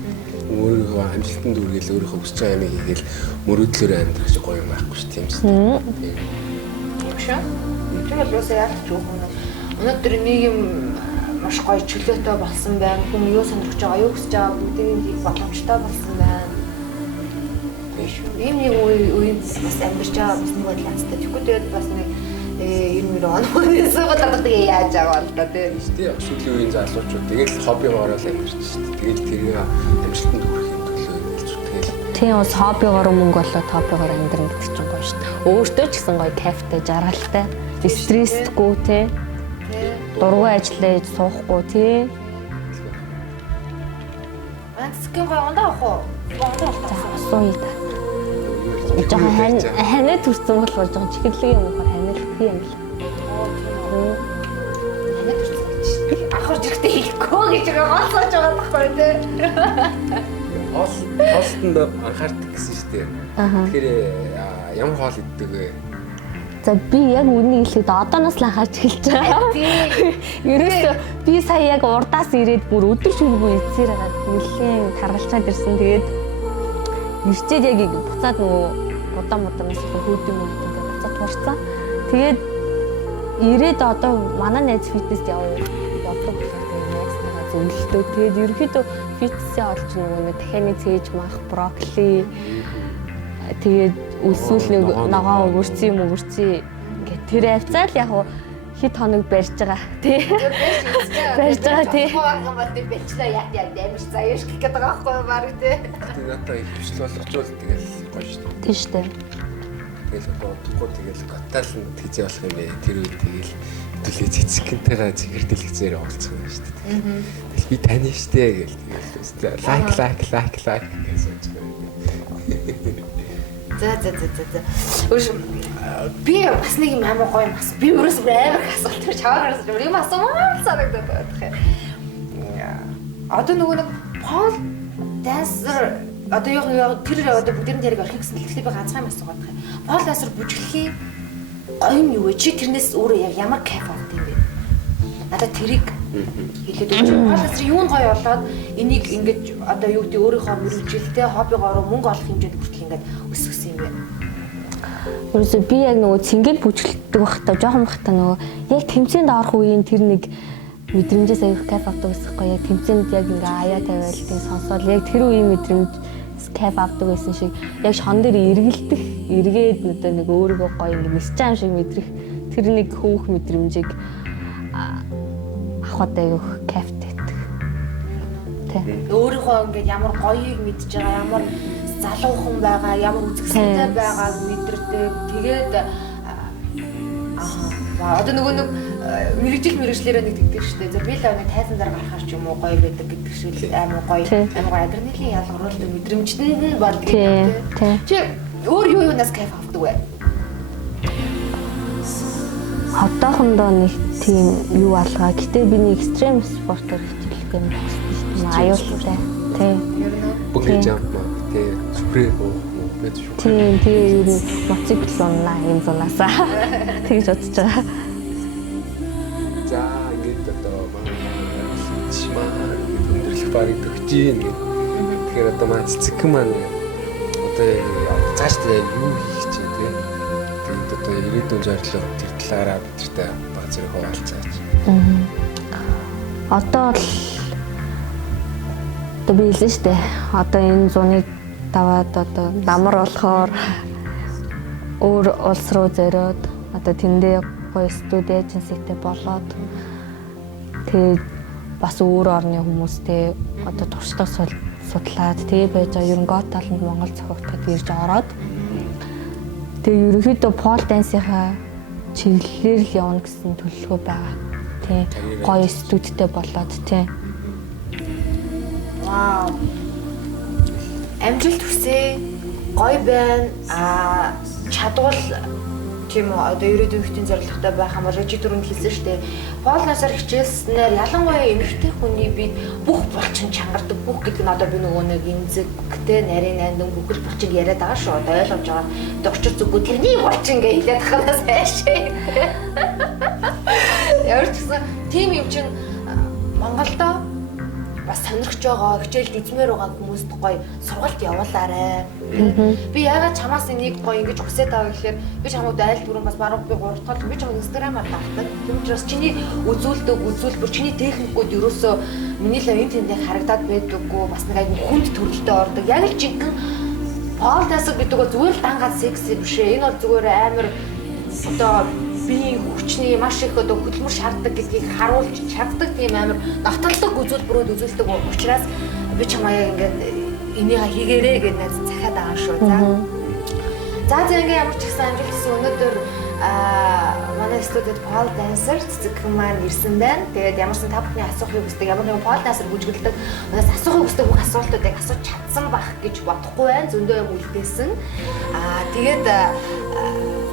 Өөрөө амжилтанд үргээл өөрийнхөө хүсэж байгаа юмыг хийгээл мөрөөдлөөр амьдрах шиг гоё юм байхгүй шүү тийм сте. Шаа. Тэр бол юусаа яаж ч үгүй юм. Өнөөдөр нэг юм маш гоё чөлөөтэй болсон байна. Хүн юу сонирхож байгаа, юу хүсэж байгаа бүгдийг хийх боломжтой болсон байна. Ийм нэг үеийн бас амьдарч байгаа бас нэг бодлоостой. Тэгэхгүй тэгээд бас нэг 90 он суугаад яаж байгаа бол та тийм тийм сүүлийн үеийн залуучууд тэгэл хоббигоор л амьдарч шүү дээ. Тэгэл тэрийг амжилтанд хүрэхин төлөө хэлж тэгэл. Тийм бас хоббигоор мөнгө болоод хоббигоор амьдран гэдэг чинь гоё шүү дээ. Өөртөө ч гэсэн гоё кайфтай, жаргалтай, стрессгүй тийм. Дургүй ажиллаж суухгүй тийм. Анцгийн гоё ондоо ах уу? Ондоо сууя та. Жохон ханаа төрсөн болохоор жохон чихэрлэг юм уу ханиалгүй юм л. Ханаа төрсөн гэж. Ахаар зэрэгтэй хийхгүй гэж гоолсооч байгаа байхгүй тий. Хоолтонд анхаардаг гэсэн шүү дээ. Тэгэхээр ямар хоол иддэг вэ? За би яг үнийг хэлээд одооноос л анхаарч эхэлж байгаа. Ерөөсөө би сая яг урдаас ирээд бүр өдөр шөнөгүй эцсээр хагаад нэлээд харгалчаад ирсэн. Тэгээд ирчээд яг буцаад нөгөө удаан-удаас хөөдөм ингээд буцаад туурцсан. Тэгээд ирээд одоо манай найз фитнест явдаг болохоор тэгээд найзтайгаа зөвлөлтөө. Тэгээд ерөөхдөө фитнесээ олж нөгөө нэг дахианы цээж мах, брокколи тэгээд эсвэл нэг ногоон өгөрцөн юм өгөрцөн ингээд тэр авцаал яг хэд хоног барьж байгаа тий. Барьж байгаа тий. Хаахан бол тийм бэлчлээ яа ямар заяаш гэх гэдэг байгаа байхгүй баг тий. Тэгээд надад их хвшил болгочвол тэгэл гоё шүү дээ. Тийм шүү дээ. Тэгэл одоо удахгүй тэгэл готал нь хийзээ болох юм бэ. Тэр үед тэгэл хэдүүлээ цэцгэнтэйгээ зэрэгдэлгцээр уулзсан юм шүү дээ. Тэгэл би тань штэ гэл тэгэл лайк гэсэн ч юм. За. Үгүй би бас нэг юм амар гоё юм бас. Би өөрөөс амар их асуулт төрж чаваараас юм асуумаар санагдаад байна. Одоо нөгөө нэг пол dancer одоо яг тэр одоо бүгдийн дээрээ орох гэсэн хэлэхдээ би ганцхан юм асуугаад байгаа. Пол dancer бүжиглэхийн гоё юм юу вэ? Чи тэрнээс өөрөө яг ямар кайф авдаг юм бэ? Надад тэрийг хэлээд өгч. Пол dancer юунд гоё болоод энийг ингэж одоо юу гэдэг өөрийнхөө мөрөвжилтэй хоббигоор мөнгө олох хэмжээнд хүртэл ингэж өсгсөн юм бэ? Өөрөөсөө би яг нөгөө цэнгийг бүжгэлдэг байхдаа жоохон байхдаа нөгөө яг тэмцээнд орох үеийн тэр нэг мэдрэмжээс аяг кайф авдаг гэсэхгүй яг тэмцээнд яг ингээ аяа тавиал тийм сонсоод яг тэр үеийн мэдрэмж кайф авдаг байсан шиг яг шон дээр эргээд одоо нэг өөрийгөө гоё ингээ нисэж байгаа юм шиг мэдрэх тэр нэг хөөх мэдрэмжийг авахад аяг кайфтай байдаг. Тэ. Өөрийнхөө ингээ ямар гоёыг мэдж байгаа ямар залуухан байгаа ямар үзэсгэлэнтэй байгааг мэдэрдэг. Тэгээд одоо нөгөө нэг мэрэгжлэрээ нэг тэгдэг шүү дээ. За би л нэг тайзан дээр гарахаар ч юм уу гоё байдаг гэдэг шиг амар гоё адреналин ялгаруулдаг мэдрэмжтэнд нь болдог юм тийм. Чи өөр юунаас кайф авдаг вэ? Одоохондоо нэг тийм юу алгаа. Гэтэ би нэг экстрем спортоор хичээлэх юм байна. Аюултай. Тийм. Бүгд жамп тэгээ спрей бод шүү. Тийм тэгээ юу моцикл унаа юм зунаасаа тэгж бодож байгаа. За ингээд одоо маань чимаа өндөрлөх барыг төгжийн. Тэгэхээр одоо маань цэцгэн маань одоо цаашдаа юу хийх чинь тийм. Тэгээд одоо ирээдүйн зорилго тэр талаараа бидэртэй баг зэрэг хуваалцаач. Одоо л одоо би хэлсэн шүү дээ. Одоо энэ зуныг даваад одоо намар болохоор өөр улс руу зориод одоо тэндээ гоё студи эйженситэй болоод тэгээд бас өөр орны хүмүүстэй одоо туршлагаа судлаад тэгээ байж байгаа ерөн гот таланд Монгол зохиогчдод ирж ороод тэгээ ерөнхийдөө пол дансийнхаа чиглэлээр л явна гэсэн төлөвлөгөө байгаа. Тий. Гоё студитэй болоод тий. Вау. Амжилт хүсье. Гоё байна. Чадвал тийм үү одоо ирээдүйн хүүхдийн зорилготой байх юм бол чи түрүүнд хэлсэн шүү дээ. Пол насаар хичээлснээр ялангуяа эмэгтэй хүний бид бүх булчин чангардаг бүх гэдэг нь одоо би нөгөө нэг эмзэгтэй нарийн найдан бүхэл булчиг яриад байгаа шүү. Одоо ойлгож байгаа. Докчор зүггүй тэрний булчин гэж хэлээд хахаас хайшаа. Ямар ч гэсэн тийм юм чин Монголдо бас сонирхож байгаа хичээлд эзмээр байгаа хүмүүст гоё сургалт явуулаарай. Би яагаад чамаас энийг гоё ингэж хүсэж байгаа гэхээр би чамд айл бүрэн бас баруун би 3 дахь би чамд инстаграмаар давтдаг. Тийм учраас чиний үзүүлбэр чиний техникүүд ерөөсөө миний л энэ тэндээ харагдаад байдаггүй бас нэг айгүй хүнд төрөлтөд ордог. Яг л жинхэнэ пол дансер гэдэг нь зүгээр л дангаад секси биш ээ. Энэ бол зүгээр амар одоо биеийн хүчний маш их одоо хөдөлмөр шаарддаг гэдгийг харуулж чаддаг тийм амар нотолдог үзүүлбэрүүд үзүүлдэг учраас би чамаа ингээд энийг хийгээрэй гэж найз захиад байгаа шүү. За ингээд ямар ч ихсэн амжилт хүсье. Өнөөдөр манай студид пол дансер цэцгэн маань ирсэн байна. Тэгээд ямарсан та бүхний асуухыг хүсдэг, ямар нэгэн пол дансер бүжгэлдэг манайс асуухыг хүсдэг бүх асуултуудыг асууж чадсан байх гэж бодохгүй байна. Зөндөө юм үлдээсэн. Тэгээд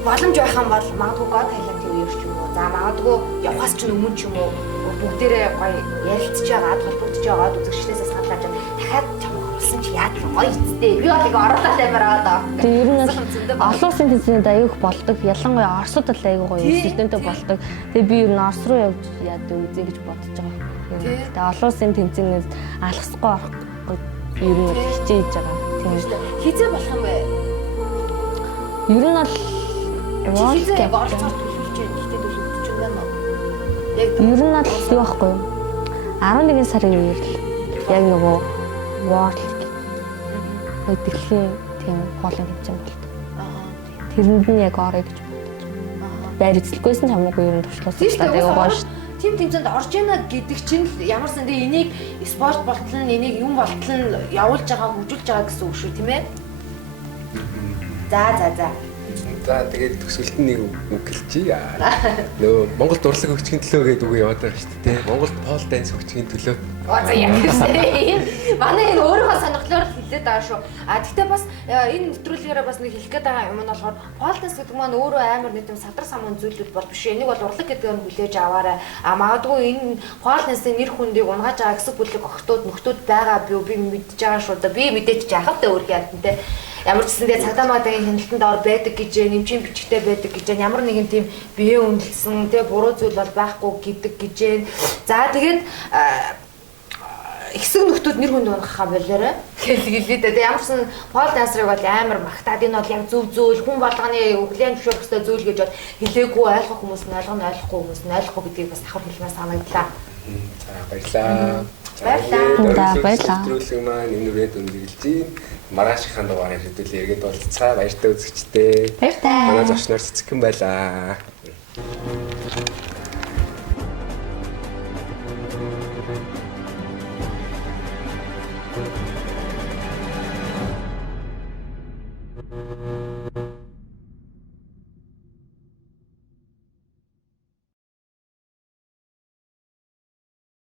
боломж байх юм бол магадгүй гоо талент юу ч юм уу. За магадгүй явхаас ч өмнө ч юм уу бүгдээрээ гоё ярилцж байгаа, холбогдож байгаа үзэгчдээс санал авч дахиад чамд орсон чи яад гоё эцтэй. Би бол ингээ оролцоод амар байгаа даа. Тэгээ ер нь олон улсын тэмцээнд аяух болдог. Ялангуяа Оросд л аягүй гоё студенттэй болдог. Тэгээ би ер нь Орос руу явж яадаг үзье гэж бодож байгаа. Тэгээ олон улсын тэмцээнээс алхасгүй орох ер нь хичээж байгаа. Тийм үү. Хизээ болох юм бэ? Ер нь бол хизээ оролцоод төлөвлөж байна. Хитэ төлөвлөж байна уу? Яг ер нь л юу байхгүй юу? 11 сарын үеэр л яг нөгөө World дэлхийн тийм хоолын хэмжээ болдог. Тэрэнд нь яг орё гэж бодож байна. Байр эзлэхгүйсэн ч хамаагүй ер нь туршлуулсан яг гоё шүү. Тим тэмцээнд орж яана гэдэг чинь л ямар сан тэгээ энийг спорт болтол нь энийг юм болтол нь явуулж байгаа хөгжүүлж байгаа гэсэн үг шүү тийм ээ. За. За тэгээд төгсгөлт нь нэг үг хэлчихье. Нөө Монгол дурлаг хөгжихийн төлөө гэдэг үг яваад байгаа шүү дээ. Монголд пол данс хөгжихийн төлөө. За яг гэсэн. Манай энэ өөрийнхөө сонирхлоор хэлээд байгаа шүү. Гэхдээ бас энэ нэвтрүүлгээрээ бас нэг хэлэх гээд байгаа юм нь болохоор пол данс гэдэг маань өөрөө амар нэг юм садар самун зүйлүүд бол биш. Энийг бол урлаг гэдгээр нь хүлээж аваарай. Магадгүй энэ пол дансын нэр хүндийг унгааж байгаа хэсэг бүлэг охтууд нөхдүүд байгаа би мэдж байгаа шүү дээ. Би мэдээч яхав та өөрхий ядантай. Ямар ч гэсэндээ цагдаа магагийн хяналтанд ор байдаг гэж нэмжийн бичгтэй байдаг гэж ямар нэгэн тийм бие үнэлсэн тий буруу зүйл бол байхгүй гэдэг гэж. За тэгээд ихсэг нөхдүүд нэр хүнд унгахаа болоорой. Хэлгэлээ дээ. Ямар ч сан пол дансерыг бол амар магтаад энэ бол яг зөв зүйл хүн болгоны өглөөний зөвшөөрөх ёстой зүйл гэж бол хэлээгүй ойлгох хүмүүс нь ойлгохгүй хүмүүс нь ойлгохгүй гэдгийг бас давхар хэлмээр санагдлаа. За баярлаа. Баярлалаа. Нэвтрүүлэг маань энэ үрээд өндөрлөж маргаашийнхаа дугаарыг хэдүүл эргээд болцгаа баяртай үзэгчтэй. Баяртай. Манай зочноор Цэцгэн байлаа.